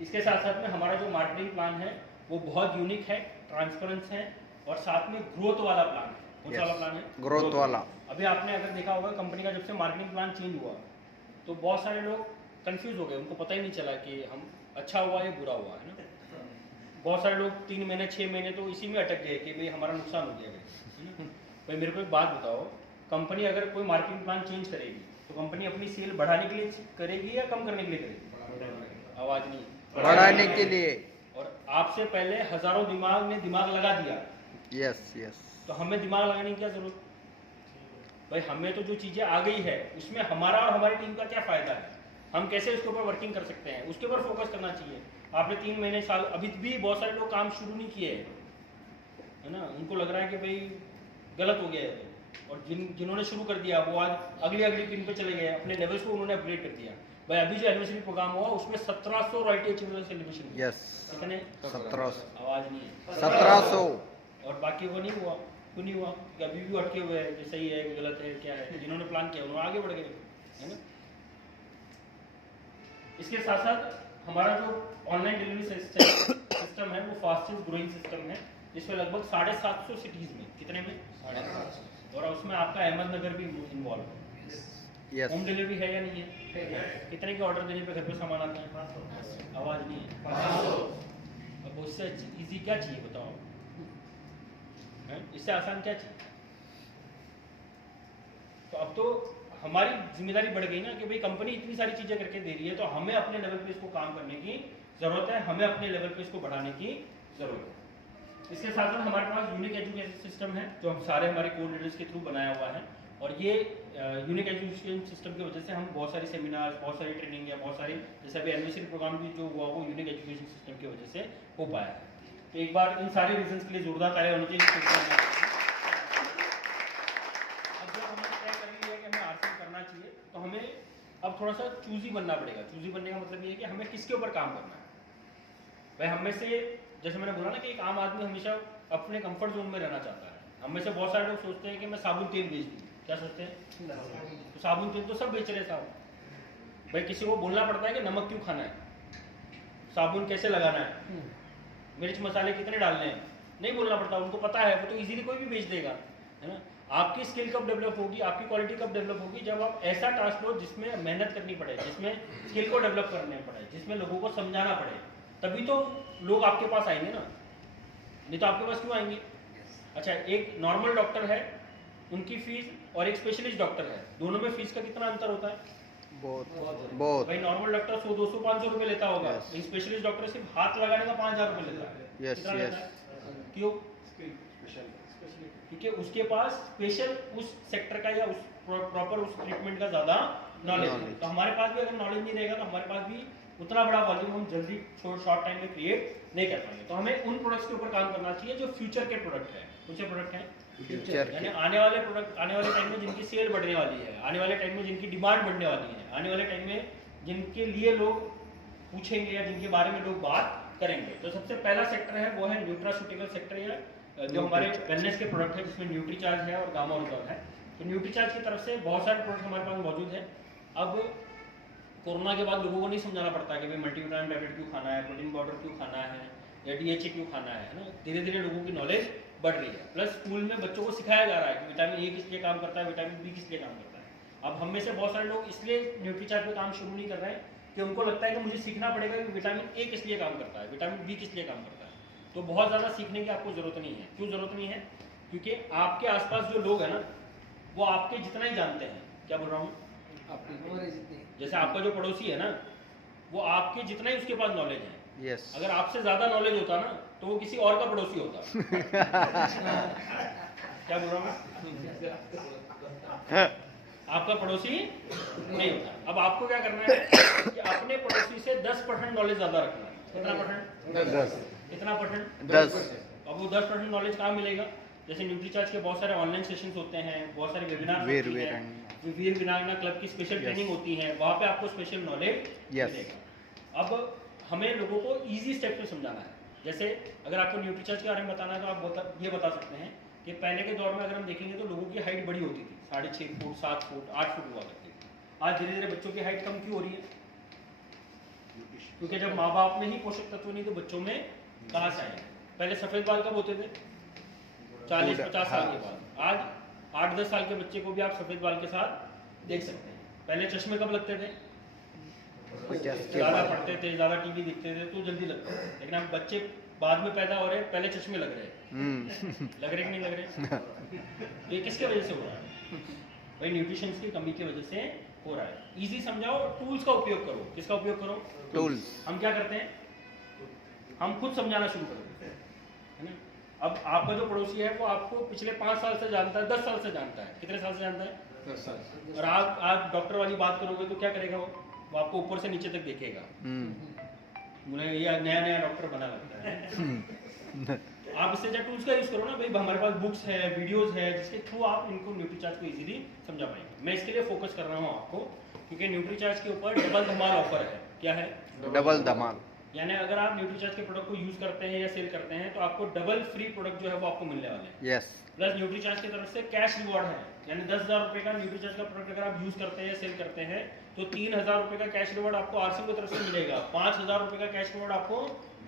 इसके साथ साथ में हमारा जो मार्केटिंग प्लान है वो बहुत यूनिक है, ट्रांसपेरेंस है, और साथ में ग्रोथ वाला प्लान है। कौन सा वाला प्लान है? ग्रोथ वाला। अभी आपने अगर देखा होगा, कंपनी का जब से मार्केटिंग प्लान चेंज हुआ तो बहुत सारे लोग कंफ्यूज हो गए, उनको पता ही नहीं चला कि हम अच्छा हुआ या बुरा हुआ, है ना। बहुत सारे लोग 3 महीने 6 महीने तो इसी में अटक गए कि भाई हमारा नुकसान हो गया है। भाई मेरे को एक बात बताओ, कंपनी अगर कोई मार्केटिंग प्लान चेंज करेगी तो कंपनी अपनी सेल बढ़ाने के लिए करेगी या कम करने के लिए करेगी? आवाज नहीं। बढ़ाने के लिए। और आपसे पहले हजारों दिमाग ने दिमाग लगा दिया। Yes yes. तो हमें दिमाग लगाने की क्या जरूरत? भाई हमें तो जो चीजें आ गई है उसमें हमारा और हमारी टीम का क्या फायदा है, हम कैसे उसके ऊपर वर्किंग कर सकते हैं, उसके ऊपर फोकस करना चाहिए। आपने 3 महीने साल, अभी भी बहुत सारे लोग काम शुरू नहीं किए है ना, उनको लग रहा है कि भाई गलत हो गया है, और जिन्होंने शुरू कर दिया वो आज अगली टीम पे चले गए, अपने लेवल्स को उन्होंने अपग्रेड कर दिया। भाई अभी जो एनिवर्सरी प्रोग्राम हुआ उसमें 1700 रॉयल्टी अचीवर्स सेलिब्रेशन। यस। कितने? 1700। आवाज नहीं है। 1700। और बाकी को नहीं हुआ, क्यों नहीं हुआ? कि अभी भी अटके हुए हैं कि सही है कि गलत है, क्या है। जिन्होंने प्लान किया उन्होंने आगे बढ़ गए, है ना। इसके साथ साथ हमारा जो ऑनलाइन डिलीवरी सिस्टम है वो फास्टेस्ट ग्रोइंग सिस्टम है, जिसमें लगभग 750 सिटीज में, कितने में? 750, और उसमें आपका अहमदनगर भी इन्वॉल्व है। यस। होम डिलीवरी है या नहीं है? कितने के ऑर्डर देने पे घर पे सामान आता है? आवाज नहीं है। 500। अब उससे इजी क्या चाहिए बताओ? इससे आसान क्या चाहिए? तो अब तो हमारी जिम्मेदारी बढ़ गई ना कि भाई कंपनी इतनी सारी चीजें करके दे रही है तो हमें अपने लेवल पे इसको काम करने की जरूरत है, हमें अपने लेवल पे इसको बढ़ाने की जरूरत है। इसके साथ साथ हमारे पास यूनिक एजुकेशन सिस्टम है जो हम सारे हमारे कोर लीडर्स के थ्रू बनाया हुआ है, और ये यूनिक एजुकेशन सिस्टम की वजह से हम बहुत सारी सेमिनार, बहुत सारी ट्रेनिंग या बहुत सारी, जैसे अभी एनिवर्सरी प्रोग्राम भी जो हुआ वो यूनिक एजुकेशन सिस्टम की वजह से हो पाया है। तो एक बार इन सारे रीजंस के लिए जोरदार तालियां होनी चाहिए। अब जब हमने तय कर लिया है कि हमें आरसीएम करना चाहिए तो हमें अब थोड़ा सा चूजी बनना पड़ेगा। चूजी बनने का मतलब ये है कि हमें किसके ऊपर काम करना है। भाई हम में से, जैसे मैंने बोला ना कि एक आम आदमी हमेशा अपने कंफर्ट जोन में रहना चाहता है। हम में से बहुत सारे लोग सोचते हैं कि मैं साबुन तेल बेच दूँ। क्या सोचते हैं? तो साबुन तेल तो सब बेच रहे साहब। भाई किसी को बोलना पड़ता है कि नमक क्यों खाना है, साबुन कैसे लगाना है, मिर्च मसाले कितने डालने हैं, नहीं बोलना पड़ता, उनको पता है, वो तो इजीली कोई भी बेच देगा, है ना। आपकी स्किल कब डेवलप होगी, आपकी क्वालिटी कब डेवलप होगी? जब आप ऐसा टास्क लो जिसमें मेहनत करनी पड़े, जिसमें स्किल को डेवलप करने पड़े, जिसमें लोगों को समझाना पड़े, तभी तो लोग आपके पास आएंगे ना। नहीं तो आपके पास क्यों आएंगे? अच्छा, एक नॉर्मल डॉक्टर है, उनकी फीस और एक स्पेशलिस्ट डॉक्टर है, दोनों में फीस का कितना अंतर होता है? बहुत भाई नॉर्मल डॉक्टर 100, 200, 500 रुपए लेता होगा, Yes. लेकिन स्पेशलिस्ट डॉक्टर सिर्फ हाथ लगाने का 5,000 रुपए लेता है। Yes, कितना yes. लेता है? क्यों? क्योंकि उसके पास स्पेशल उस सेक्टर का या उस प्रॉपर उस ट्रीटमेंट का ज्यादा नॉलेज है। तो हमारे पास भी अगर नॉलेज नहीं रहेगा तो हमारे पास भी उतना बड़ा वॉल्यूम हम जल्दी शॉर्ट टाइम में क्रिएट नहीं कर पाएंगे। तो हमें उन प्रोडक्ट्स के ऊपर काम करना चाहिए जो फ्यूचर के प्रोडक्ट है। कौन से प्रोडक्ट हैं? फ्यूचर यानी आने वाले प्रोडक्ट, आने वाले टाइम में जिनकी सेल बढ़ने वाली है, आने वाले टाइम में जिनकी डिमांड बढ़ने वाली है, आने वाले टाइम में जिनके लिए लोग पूछेंगे या जिनके बारे में लोग बात करेंगे। तो सबसे पहला सेक्टर है वो है न्यूट्रास्यूटिकल सेक्टर, या जो हमारे वेलनेस के प्रोडक्ट है जिसमें न्यूट्रीचार्ज है और गामा ओरिजिन है। तो न्यूट्रीचार्ज की तरफ से बहुत सारे प्रोडक्ट हमारे पास मौजूद है। अब कोरोना के बाद लोगों को नहीं समझाना पड़ता कि भाई मल्टीविटामिन टैबलेट क्यों खाना है, प्रोटीन पाउडर क्यों खाना है, या DHA क्यों खाना है ना। धीरे धीरे लोगों की नॉलेज बढ़ रही है। प्लस स्कूल में बच्चों को सिखाया जा रहा है कि विटामिन ए किस लिए काम करता है, विटामिन बी किस लिए काम करता है। अब हम में से बहुत सारे लोग इसलिए न्यूट्रीचार्ज पे काम शुरू नहीं कर रहे हैं कि उनको लगता है कि मुझे सीखना पड़ेगा कि विटामिन ए किस लिए काम करता है, विटामिन बी किस लिए काम करता है। तो बहुत ज़्यादा सीखने की आपको ज़रूरत नहीं है। क्यों ज़रूरत नहीं है? क्योंकि आपके आसपास जो लोग हैं ना वो आपके जितना ही जानते हैं। क्या बोल रहा हूँ? जैसे आपका जो पड़ोसी है ना वो आपके जितना ही उसके पास नॉलेज है। यस अगर आपसे ज्यादा नॉलेज होता ना तो वो किसी और का पड़ोसी होता। क्या बोल रहा हूँ? आपका पड़ोसी नहीं होता। अब आपको क्या करना है कि अपने पड़ोसी से 10% नॉलेज ज्यादा रखना है। कितना परसेंट? 10 कितना परसेंट? 10 अब वो 10% नॉलेज कहाँ मिलेगा? जैसे न्यूट्रीचार्ज के बहुत सारे ऑनलाइन सेशंस होते हैं, बहुत सारे वेबिनार होते हैं, वीर वीरांगना क्लब की स्पेशल ट्रेनिंग होती है, वहाँ पे आपको स्पेशल नॉलेज मिलेगा। अब हमें लोगों को इजी स्टेप में समझाना है। जैसे अगर आपको न्यूट्रीचार्ज के बारे में बताना है तो आप ये बता सकते हैं कि पहले के दौर में अगर हम देखेंगे तो लोगों की हाइट बड़ी होती थी, 6.5 फुट, 7 फुट, 8 फुट हुआ करती थी। आज धीरे धीरे बच्चों की हाइट कम क्यों हो रही है? क्योंकि जब माँ बाप में ही पोषक तत्व नहीं तो बच्चों में कहाँ से आएंगे? पहले सफेद बाल कब होते थे? 40-50 साल के बाद। आज 8-10 साल के बच्चे को भी आप सफेद बाल के साथ देख सकते हैं। पहले चश्मे कब लगते थे? ज़्यादा पढ़ते थे, ज़्यादा टीवी देखते थे तो जल्दी लगता है। लेकिन अब बच्चे बाद में पैदा हो रहे हैं, पहले चश्मे लग रहे हैं। लग रहे कि नहीं लग रहे? ये किसके वजह से हो रहा है? भाई न्यूट्रिशन की कमी की वजह से हो रहा है। इजी समझाओ, टूल्स का उपयोग करो। किसका उपयोग करो? टूल्स। हम क्या करते हैं? हम खुद समझाना शुरू कर देते हैं, है ना। अब आपका जो पड़ोसी है वो आपको पिछले 5 साल से जानता है, 10 साल से जानता है। कितने साल से जानता है? 10 साल। और आप आज डॉक्टर वाली बात करोगे तो क्या करेगा वो आपको ऊपर से नीचे तक देखेगा। मुझे ये नया नया डॉक्टर बना लगता है। आप इससे क्या टूल्स का यूज करो ना भाई। हमारे पास बुक्स है, वीडियोस है जिसके थ्रू आप इनको न्यूट्रीचार्ज को इजीली समझा पाएंगे। मैं इसके लिए फोकस कर रहा हूँ आपको क्योंकि न्यूट्रीचार्ज के ऊपर डबल धमाल ऑफर है। क्या है? डबल धमाल। यानी अगर आप न्यूट्रीचार्ज के प्रोडक्ट को यूज करते हैं या सेल करते हैं तो आपको डबल फ्री प्रोडक्ट जो है वो आपको मिलने वाले हैं। यस। प्लस न्यूट्रीचार्ज की तरफ से कैश रिवॉर्ड है। यानी 10,000 रुपए का न्यूट्रीचार्ज का प्रोडक्ट अगर आप यूज करते हैं या सेल करते हैं तो 3,000 रुपए का कैश रिवॉर्ड आपको आरसी की तरफ से मिलेगा। 5,000 रुपए का कैश रिवॉर्ड आपको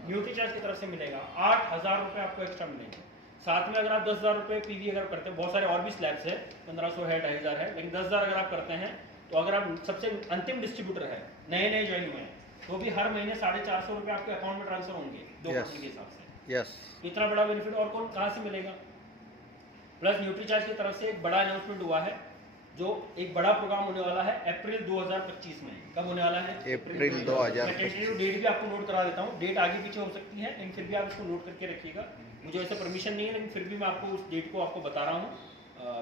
न्यूट्रीचार्ज की तरफ से मिलेगा। 8,000 रुपए आपको एक्स्ट्रा मिलेंगे। साथ में अगर आप 10,000 रुपए पीवी अगर करते हैं, बहुत सारे और भी स्लैब्स है, 1,500 है, 2,500 है, लेकिन 10,000 अगर आप करते हैं तो अगर आप सबसे अंतिम डिस्ट्रीब्यूटर है, नए ज्वाइन हुए हैं, तो भी हर महीने 450 रुपए आपके अकाउंट में ट्रांसफर होंगे 2% के हिसाब से। यस। इतना बड़ा बेनिफिट और कौन कहाँ से मिलेगा? प्लस न्यूट्रीचार्ज की तरफ से एक बड़ा अनाउंसमेंट हुआ है, जो एक बड़ा प्रोग्राम होने वाला है अप्रैल 2025 में। कब होने वाला है? अप्रैल 2025। मैं टेंटेटिव डेट भी आपको नोट करा देता हूँ। डेट आगे पीछे हो सकती है लेकिन फिर भी आप इसको नोट करके रखिएगा। मुझे वैसे परमिशन नहीं है लेकिन फिर भी मैं आपको उस डेट को आपको बता रहा हूँ।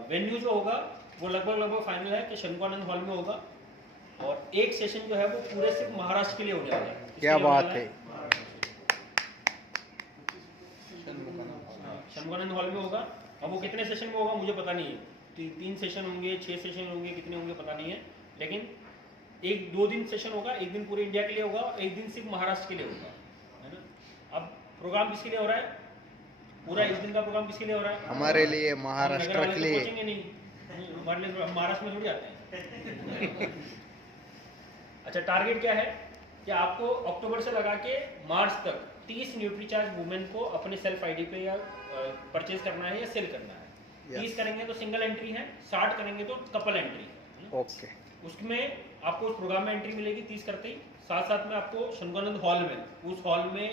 वेन्यू जो होगा वो लगभग फाइनल है कि शंकुआनंद हॉल में होगा और एक सेशन जो है वो पूरे सिर्फ महाराष्ट्र के लिए होने वाला है। क्या बात है। शंकुआनंद हॉल में होगा। अब वो कितने सेशन में होगा मुझे पता नहीं है। 3 सेशन होंगे, 6 सेशन होंगे, कितने होंगे पता नहीं है, लेकिन 1-2 दिन सेशन होगा। एक दिन पूरे इंडिया के लिए होगा, एक दिन सिर्फ महाराष्ट्र के लिए होगा, है ना। अब प्रोग्राम किसके लिए हो रहा है? पूरा 1 दिन का प्रोग्राम किसके लिए हो रहा है? हमारे लिए, महाराष्ट्र के लिए। पहुंचेंगे नहीं, हमारे लिए महाराष्ट्र में थोड़ी आते हैं। अच्छा, टारगेट क्या है कि आपको अक्टूबर से लगा के मार्च तक 30 न्यूट्रीचार्ज वुमेन को अपने सेल्फ आईडी पे या परचेज करना है या सेल करना है। 30 करेंगे तो सिंगल एंट्री है, 60 करेंगे तो कपल एंट्री है। ओके। उसमें आपको उस प्रोग्राम में एंट्री मिलेगी 30 करते ही। साथ साथ में आपको शंकुआनंद हॉल में, उस हॉल में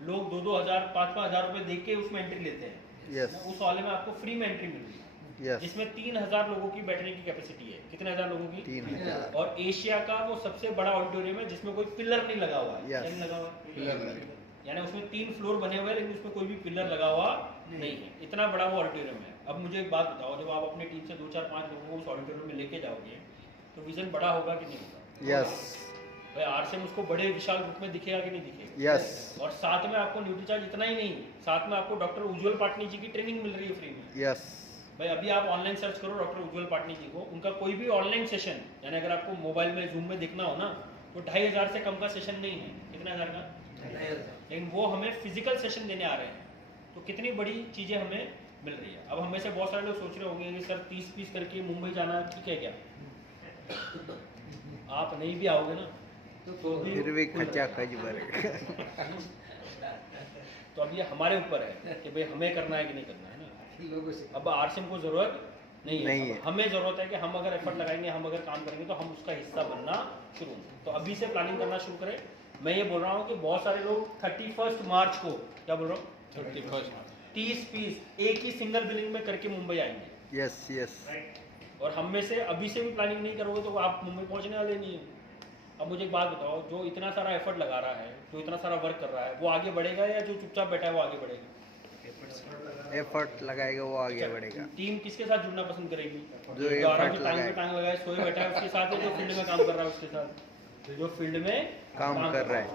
लोग 2-2 हज़ार 5-5 हज़ार रुपए दे के उसमें एंट्री लेते हैं। Yes. उस हॉल में आपको फ्री में एंट्री मिल रही है, यस जिसमें 3,000 लोगों की बैठने की कैपेसिटी है। कितने हज़ार लोगों की? 3,000 और एशिया का वो सबसे बड़ा ऑडिटोरियम है जिसमें कोई पिलर नहीं लगा हुआ है। Yes. क्या नहीं लगा हुआ? यानी उसमें 3 फ्लोर बने हुए हैं लेकिन उसमें कोई भी पिलर लगा हुआ नहीं है। इतना बड़ा वो ऑडिटोरियम है। अब मुझे एक बात बताओ, जब आप अपनी टीम से 2-4-5 लोगों को उस ऑडिटोरियम में लेके जाओगे तो विजन बड़ा होगा कि नहीं होगा? यस भाई आरसीएम उसको बड़े विशाल रूप में दिखेगा कि नहीं दिखेगा? यस और साथ में आपको न्यूट्रीचार्ज इतना ही नहीं, साथ में आपको डॉक्टर उज्ज्वल पाटनी जी की ट्रेनिंग मिल रही है फ्री में। यस भाई अभी आप ऑनलाइन सर्च करो डॉक्टर उज्ज्वल पाटनी जी को, उनका कोई भी ऑनलाइन सेशन, यानी अगर आपको मोबाइल में जूम में देखना हो ना तो 2,500 से कम का सेशन नहीं है। कितने हज़ार का? 2,500। लेकिन वो हमें फिजिकल सेशन देने आ रहे हैं, तो कितनी बड़ी चीज़ें हमें मिल रही है। अब हमें से बहुत सारे लोग सोच रहे होंगे कि सर 30 पीस करके मुंबई जाना ठीक है क्या? आप नहीं भी आओगे ना तो फिर भी खर्चा खच भरेगा। तो अब ये हमारे ऊपर है कि भाई हमें करना है कि नहीं करना है ना। लोगों से अब आरसीएम को जरूरत नहीं है। हमें जरूरत है कि हम अगर एफर्ट लगाएंगे, हम अगर काम करेंगे तो हम उसका हिस्सा बनना शुरू होंगे। तो अभी से प्लानिंग करना शुरू करें। मैं ये बोल रहा हूँ कि बहुत सारे लोग 31 मार्च को, क्या बोल रहा हूँ, 31 मार्च 30 पीस एक ही सिंगल बिलिंग में करके मुंबई आएंगे। यस यस और हम में से अभी से भी प्लानिंग नहीं करोगे तो आप मुंबई पहुंचने वाले नहीं है। अब मुझे एक बात बताओ, जो इतना सारा एफर्ट लगा रहा है, जो इतना सारा वर्क कर रहा है, वो आगे बढ़ेगा या जो चुपचाप बैठा है वो आगे बढ़ेगा? एफर्ट लगाएगा वो आगे बढ़ेगा। टीम किसके साथ जुड़ना पसंद करेगी? जो आराम एफर्ट से टांग पे टांग लगाए सोए बैठा है उसके साथ, या जो फील्ड में काम कर रहा है उसके साथ? जो फील्ड में काम कर रहा है।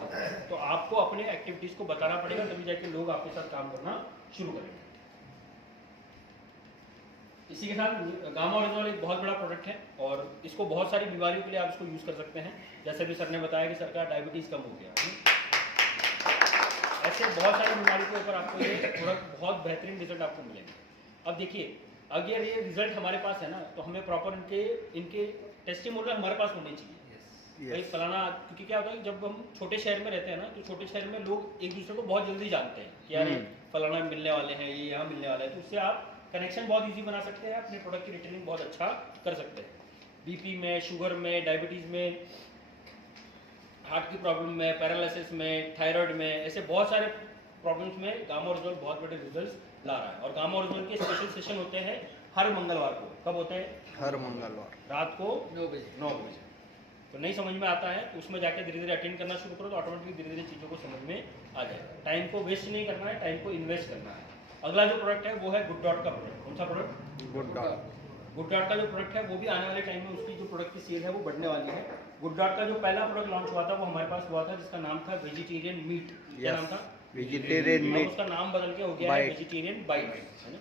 तो आपको अपने एक्टिविटीज को बताना पड़ेगा, तभी जाके लोग आपके साथ काम करना शुरू करेंगे। इसी के साथ गामा ओरिजिनल एक बहुत बड़ा प्रोडक्ट है और इसको बहुत सारी बीमारियों के लिए आप इसको यूज कर सकते हैं। जैसे भी सर ने बताया कि सरकार डायबिटीज कम हो गया, ऐसे बहुत सारी बीमारियों के ऊपर आपको ये प्रोडक्ट बहुत बेहतरीन रिजल्ट आपको मिलेंगे। अब देखिए, अगर ये रिजल्ट हमारे पास है ना तो हमें प्रॉपर इनके टेस्टिमोनियल हमारे पास होने चाहिए। भाई फलाना, क्योंकि क्या होता है कि जब हम छोटे शहर में रहते हैं ना तो छोटे शहर में लोग एक दूसरे को बहुत जल्दी जानते हैं कि यार फलाना मिलने वाले हैं, ये यहाँ मिलने वाला है, तो उससे आप कनेक्शन बहुत इजी बना सकते हैं, अपने प्रोडक्ट की रिटेलिंग बहुत अच्छा कर सकते हैं। बीपी में, शुगर में, डायबिटीज़ में, हार्ट की प्रॉब्लम में, पैरालिसिस में, थायराइड में, ऐसे बहुत सारे प्रॉब्लम्स में गामा ओरिजिनल बहुत बड़े रिजल्ट्स ला रहा है। और गामा ओरिजिनल के स्पेशल सेशन होते हैं हर मंगलवार को। कब होते हैं? हर मंगलवार रात को 9 बजे। तो नहीं समझ में आता है तो उसमें जाके धीरे धीरे अटेंड करना शुरू करो तो ऑटोमेटिकली धीरे धीरे चीज़ों को समझ में आ जाएगा। टाइम को वेस्ट नहीं करना है, टाइम को इन्वेस्ट करना है। अगला जो प्रोडक्ट है वो है गुड डॉट का प्रोडक्ट। कौन सा product? Good dot. Good dot का जो प्रोडक्ट है वो भी आने वाले टाइम में उसकी जो प्रोडक्ट की सेल है वो बढ़ने वाली है। गुड डॉट का जो पहला प्रोडक्ट लॉन्च हुआ था वो हमारे पास हुआ था जिसका नाम था वेजिटेरियन मीट। क्या नाम था? Vegetarian meat. उसका नाम बदल के हो गया है वेजिटेरियन बाइट, है ना?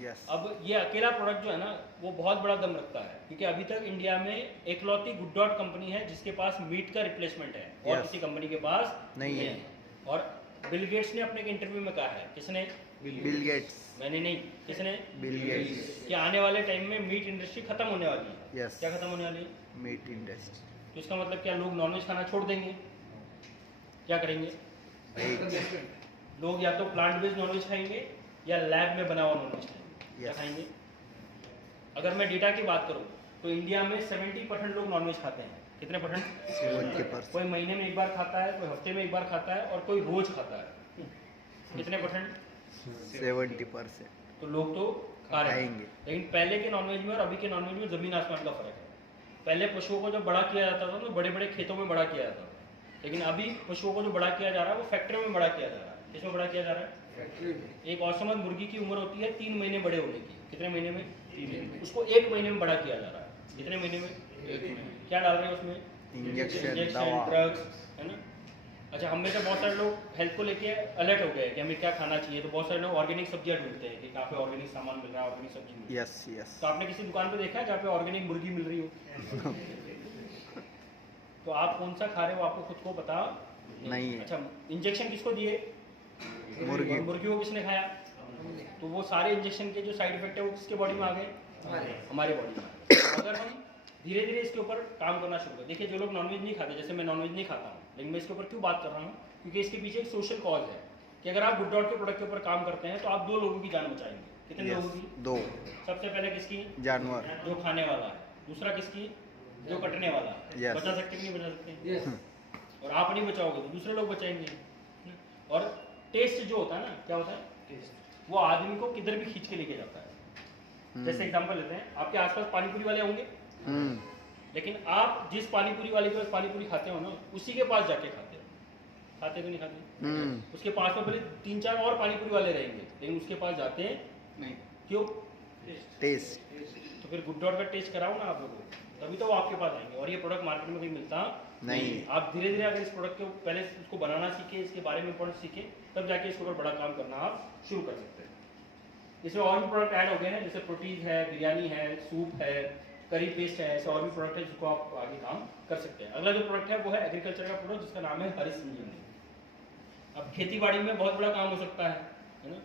यस। अब ये अकेला प्रोडक्ट जो है ना वो बहुत बड़ा दम रखता है, क्योंकि अभी तक इंडिया में एकलौती गुड डॉट कंपनी है जिसके पास मीट का रिप्लेसमेंट है और किसी कंपनी के पास नहीं है। और बिल गेट्स ने अपने इंटरव्यू में कहा है, किसने? Bill Gates. मैंने नहीं, किसने? Bill Gates. कि आने वाले टाइम में मीट इंडस्ट्री खत्म होने वाली है। यस। क्या खत्म होने वाली है? Meat industry. तो इसका मतलब क्या लोग नॉनवेज खाना छोड़ देंगे? क्या करेंगे? लोग या तो प्लांट बेस्ड नॉनवेज खाएंगे या लैब में बना हुआ नॉनवेज खाएंगे। क्या खाएंगे? अगर मैं डेटा की बात करूं तो इंडिया में 70% लोग नॉनवेज खाते हैं। कितने परसेंट? 70%। कोई महीने में एक बार खाता है, कोई हफ्ते में एक बार खाता है और कोई रोज खाता है। कितने परसेंट? 70%। तो लोग तो खा रहे हैं। खाएंगे। लेकिन पहले के नॉनवेज में और अभी के नॉनवेज में जमीन आसमान का फर्क है। पहले पशुओं को जब बड़ा किया जाता था तो बड़े बड़े खेतों में बड़ा किया जाता था, लेकिन अभी पशुओं को जो बड़ा किया जा रहा है वो फैक्ट्रियों में बड़ा किया जा रहा है। किसमें बड़ा किया जा रहा है? एक औसमत मुर्गी की उम्र होती है 3 महीने बड़े होने की। कितने महीने में? 3 महीने। उसको 1 महीने में बड़ा किया जा रहा है। कितने महीने में? 1 महीने। क्या डाल रहे हैं उसमें? इंजेक्शन, दवा, ड्रग्स, है ना? अच्छा, हम में से बहुत सारे लोग हेल्थ को लेके अलर्ट हो गए कि हमें क्या खाना चाहिए, तो बहुत सारे लोग ऑर्गेनिक सब्जियां ढूंढते हैं कि कहाँ पे ऑर्गेनिक सामान मिल रहा है, ऑर्गेनिक सब्जी मिल रही है। Yes yes. तो आपने किसी दुकान पे देखा है जहाँ पे ऑर्गेनिक मुर्गी मिल रही हो? तो आप कौन सा खा रहे हो आपको खुद को पता नहीं है। अच्छा, इंजेक्शन किसको दिए? मुर्गी। मुर्गी को किसने खाया? तो वो सारे इंजेक्शन के जो साइड इफेक्ट है वो किसके बॉडी में आ गए? हमारे बॉडी में। अगर हम धीरे धीरे इसके ऊपर काम करना शुरू करें, देखिए जो लोग नॉनवेज नहीं खाते, जैसे मैं नॉनवेज नहीं खाता हूँ, लेकिन मैं इसके ऊपर क्यों बात कर रहा हूँ, क्योंकि इसके पीछे एक सोशल कॉज है कि अगर आप गुड डॉट के प्रोडक्ट के ऊपर काम करते हैं तो आप 2 लोगों की जान बचाएंगे। कितने लोगों की? 2। सबसे पहले किसकी? जानवर। जो खाने वाला है। दूसरा किसकी? जो कटने वाला है। Yes. बचा सकते कि नहीं बचा सकते? और आप नहीं बचाओगे तो दूसरे लोग बचाएंगे। और टेस्ट जो होता है ना, क्या होता है, वो आदमी को किधर भी खींच के लेके जाता है। जैसे एग्जांपल लेते हैं, आपके आसपास पानीपुरी वाले होंगे, लेकिन आप जिस पानीपुरी वाले के पास पानीपुरी खाते हो ना, उसी के पास जाके खाते हो कि नहीं खाते? उसके पास में भले 3-4 और पानीपुरी वाले रहेंगे, लेकिन उसके पास जाते हैं नहीं। क्यों? टेस्ट। तो फिर गुड डॉट का टेस्ट कराओ ना आप लोगों को, तभी तो वो आपके पास आएंगे। और ये प्रोडक्ट मार्केट में कहीं मिलता नहीं। आप धीरे धीरे अगर इस प्रोडक्ट के पहले उसको बनाना सीखे, इसके बारे में इंपॉर्टेंट सीखे, तब जाके इसके ऊपर बड़ा काम करना आप शुरू कर सकते हैं। इसमें और भी प्रोडक्ट ऐड हो गए हैं, जैसे प्रोटीन है, बिरयानी है, सूप है, करी पेस्ट है, ऐसे और भी प्रोडक्ट है जिसको आप आगे काम कर सकते हैं। अगला जो प्रोडक्ट है वो है एग्रीकल्चर का प्रोडक्ट, जिसका नाम है हरी संजीवनी। अब खेती बाड़ी में बहुत बड़ा काम हो सकता है ना?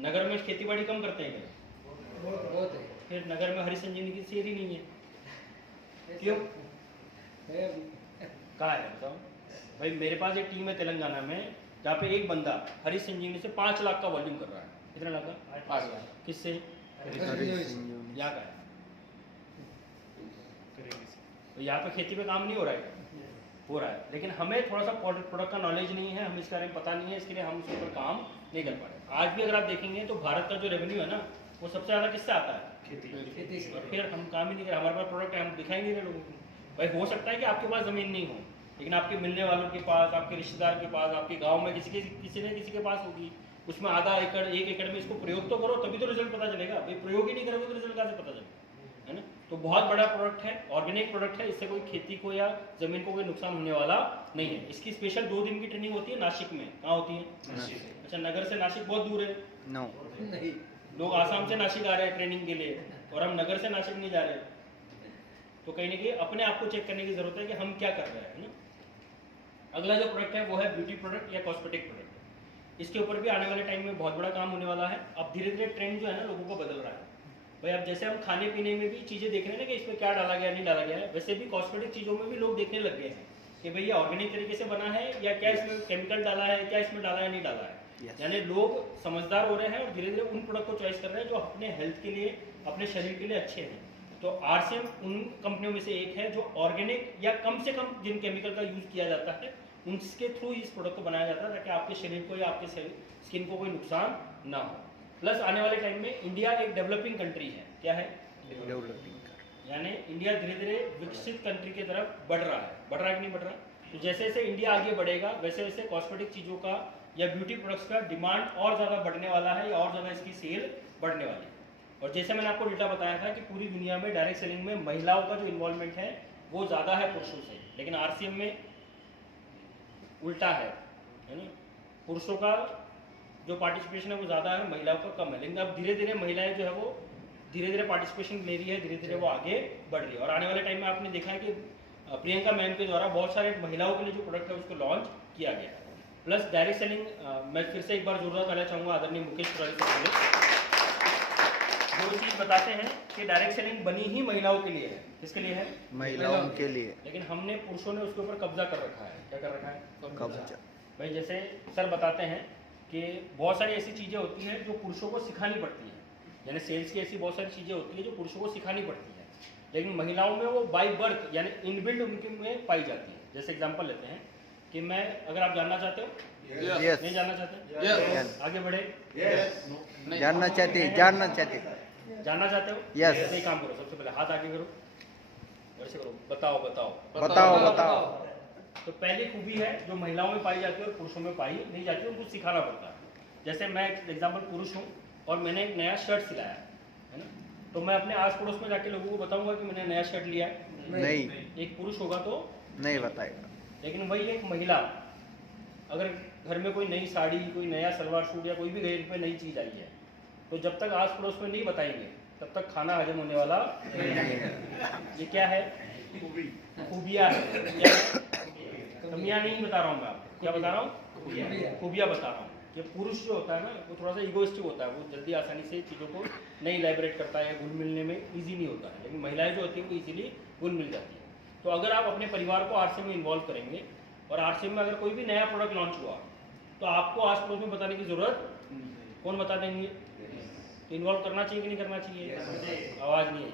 नगर में खेती बाड़ी कम करते हैं, बहुत है, फिर नगर में हरी संजीवनी की सेल ही नहीं है। क्यों? कहाँ है बताओ भाई? मेरे पास एक टीम है तेलंगाना में, जहाँ पे एक बंदा हरी संजीवनी से 5 लाख का वॉल्यूम कर रहा है। कितना लाख का? 5 लाख। किससे? यहाँ का है। तो यहाँ पे खेती पे काम नहीं हो रहा है, हो रहा है, लेकिन हमें थोड़ा सा प्रोडक्ट का नॉलेज नहीं है, हमें इसके बारे में पता नहीं है, इसके लिए हम उसके ऊपर काम नहीं कर पा रहे। आज भी अगर आप देखेंगे तो भारत का जो रेवेन्यू है ना, वो सबसे ज़्यादा किससे आता है? खेती से। और फिर हम काम ही नहीं कर, हमारे पास प्रोडक्ट है, हम दिखाई नहीं रहे लोगों को। भाई हो सकता है कि आपके पास ज़मीन नहीं हो, लेकिन आपके मिलने वालों के पास, आपके रिश्तेदार के पास, आपके गाँव में किसी न किसी के पास होगी। उसमें आधा एकड़, 1 एकड़ में इसको प्रयोग तो करो, तभी तो रिजल्ट पता चलेगा। भाई प्रयोग ही नहीं करोगे तो रिजल्ट कहाँ से पता चलेगा, है ना? तो बहुत बड़ा प्रोडक्ट है, ऑर्गेनिक प्रोडक्ट है, इससे कोई खेती को या जमीन को कोई नुकसान होने वाला नहीं है। इसकी स्पेशल 2 दिन की ट्रेनिंग होती है नासिक में। कहाँ होती है? अच्छा, नगर से नासिक बहुत दूर है? नो नहीं, लोग आसाम से नासिक आ रहे हैं ट्रेनिंग के लिए, और हम नगर से नासिक नहीं जा रहे। तो कहीं ना कहीं अपने आप को चेक करने की जरूरत है कि हम क्या कर रहे हैं, ना? अगला जो प्रोडक्ट है वो है ब्यूटी प्रोडक्ट या कॉस्मेटिक प्रोडक्ट। इसके ऊपर भी आने वाले टाइम में बहुत बड़ा काम होने वाला है। अब धीरे धीरे ट्रेंड जो है ना लोगों को बदल रहा है। भाई अब जैसे हम खाने पीने में भी चीज़ें देख रहे हैं ना कि इसमें क्या डाला गया नहीं डाला गया है, वैसे भी कॉस्मेटिक चीज़ों में भी लोग देखने लग गए हैं कि भाई ये ऑर्गेनिक तरीके से बना है या क्या इसमें केमिकल डाला है, क्या इसमें डाला है नहीं डाला है। यानी लोग समझदार हो रहे हैं और धीरे धीरे उन प्रोडक्ट को चॉइस कर रहे हैं जो अपने हेल्थ के लिए, अपने शरीर के लिए अच्छे हैं। तो आरसीएम उन कंपनियों में से एक है जो ऑर्गेनिक या कम से कम जिन केमिकल का यूज़ किया जाता है उनके थ्रू इस प्रोडक्ट को बनाया जाता है, ताकि आपके शरीर को या आपके स्किन को कोई नुकसान ना हो। प्लस आने वाले टाइम में इंडिया एक डेवलपिंग कंट्री है। क्या है? डेवलपिंग। यानी इंडिया धीरे धीरे विकसित कंट्री की तरफ बढ़ रहा है कि नहीं बढ़ रहा? तो जैसे जैसे इंडिया आगे बढ़ेगा वैसे वैसे कॉस्मेटिक चीज़ों का या ब्यूटी प्रोडक्ट्स का डिमांड और ज़्यादा बढ़ने वाला है या और ज़्यादा इसकी सेल बढ़ने वाली है। और जैसे मैंने आपको डेटा बताया था कि पूरी दुनिया में डायरेक्ट सेलिंग में महिलाओं का जो इन्वॉल्वमेंट है वो ज़्यादा है पुरुषों से, लेकिन आरसीएम में उल्टा है ना? पुरुषों का जो पार्टिसिपेशन है वो ज़्यादा है, महिलाओं का कम है। लेकिन अब धीरे धीरे महिलाएं जो है वो धीरे धीरे पार्टिसिपेशन ले रही है, धीरे धीरे वो आगे बढ़ रही है। और आने वाले टाइम में आपने देखा है कि प्रियंका मैम के द्वारा बहुत सारे महिलाओं के लिए जो प्रोडक्ट है उसको लॉन्च किया गया है। प्लस डायरेक्ट सेलिंग, मैं फिर से एक बार जोरदार करना चाहूँगा आदरणीय मुकेश तिवारी से पहले जो चीज़ बताते हैं कि डायरेक्ट सेलिंग बनी ही महिलाओं के लिए है। किसके लिए है? महिलाओं के लिए। लेकिन हमने पुरुषों ने उसके ऊपर कब्जा कर रखा है। क्या कर रखा है? कब्जा। भाई जैसे सर बताते हैं कि बहुत सारी ऐसी चीज़ें होती हैं जो पुरुषों को सिखानी पड़ती हैं, यानी सेल्स की ऐसी बहुत सारी चीज़ें होती हैं जो पुरुषों को सिखानी पड़ती हैं, लेकिन महिलाओं में वो बाय बर्थ यानी इनबिल्ट उनके में पाई जाती है। जैसे एग्जांपल लेते हैं कि मैं, अगर आप जानना चाहते हो, नहीं जानना चाहते, आगे बढ़े, जानना चाहते जानना चाहते हो, यस। एक काम करो, सबसे पहले हाथ आगे करो, ऐसे करो, बताओ बताओ बताओ बताओ। तो पहली खूबी है जो महिलाओं में पाई जाती है और पुरुषों में पाई नहीं जाती, उनको सिखाना पड़ता है। जैसे मैं एग्जांपल पुरुष हूँ और मैंने एक नया शर्ट सिलाया है ना, तो मैं अपने आस पड़ोस में जाके लोगों को बताऊंगा कि मैंने नया शर्ट लिया है? नहीं। एक पुरुष होगा तो नहीं बताएगा। लेकिन वही एक महिला अगर घर में कोई नई साड़ी, कोई नया सलवार सूट या कोई भी घर पे नई चीज़ आई है, तो जब तक आस पड़ोस में नहीं बताएंगे तब तक खाना हजम होने वाला नहीं है। ये क्या है? खूबियाँ है। कमियाँ नहीं बता रहा हूँ मैं आपको, क्या बता रहा हूँ? खूबियाँ बता रहा हूँ। ये पुरुष जो होता है ना वो थोड़ा सा इगोइस्टिक होता है, वो जल्दी आसानी से चीज़ों को नहीं इलैबोरेट करता है, घुल मिलने में ईजी नहीं होता है, लेकिन महिलाएं जो होती हैं वो ईजिली घुल मिल जाती है। तो अगर आप अपने परिवार को आरसीएम में इन्वॉल्व करेंगे और आरसीएम में अगर कोई भी नया प्रोडक्ट लॉन्च हुआ तो आपको आस पड़ोस में बताने की जरूरत, कौन बता देंगे? तो इन्वॉल्व करना चाहिए कि नहीं करना चाहिए? आवाज़ नहीं है।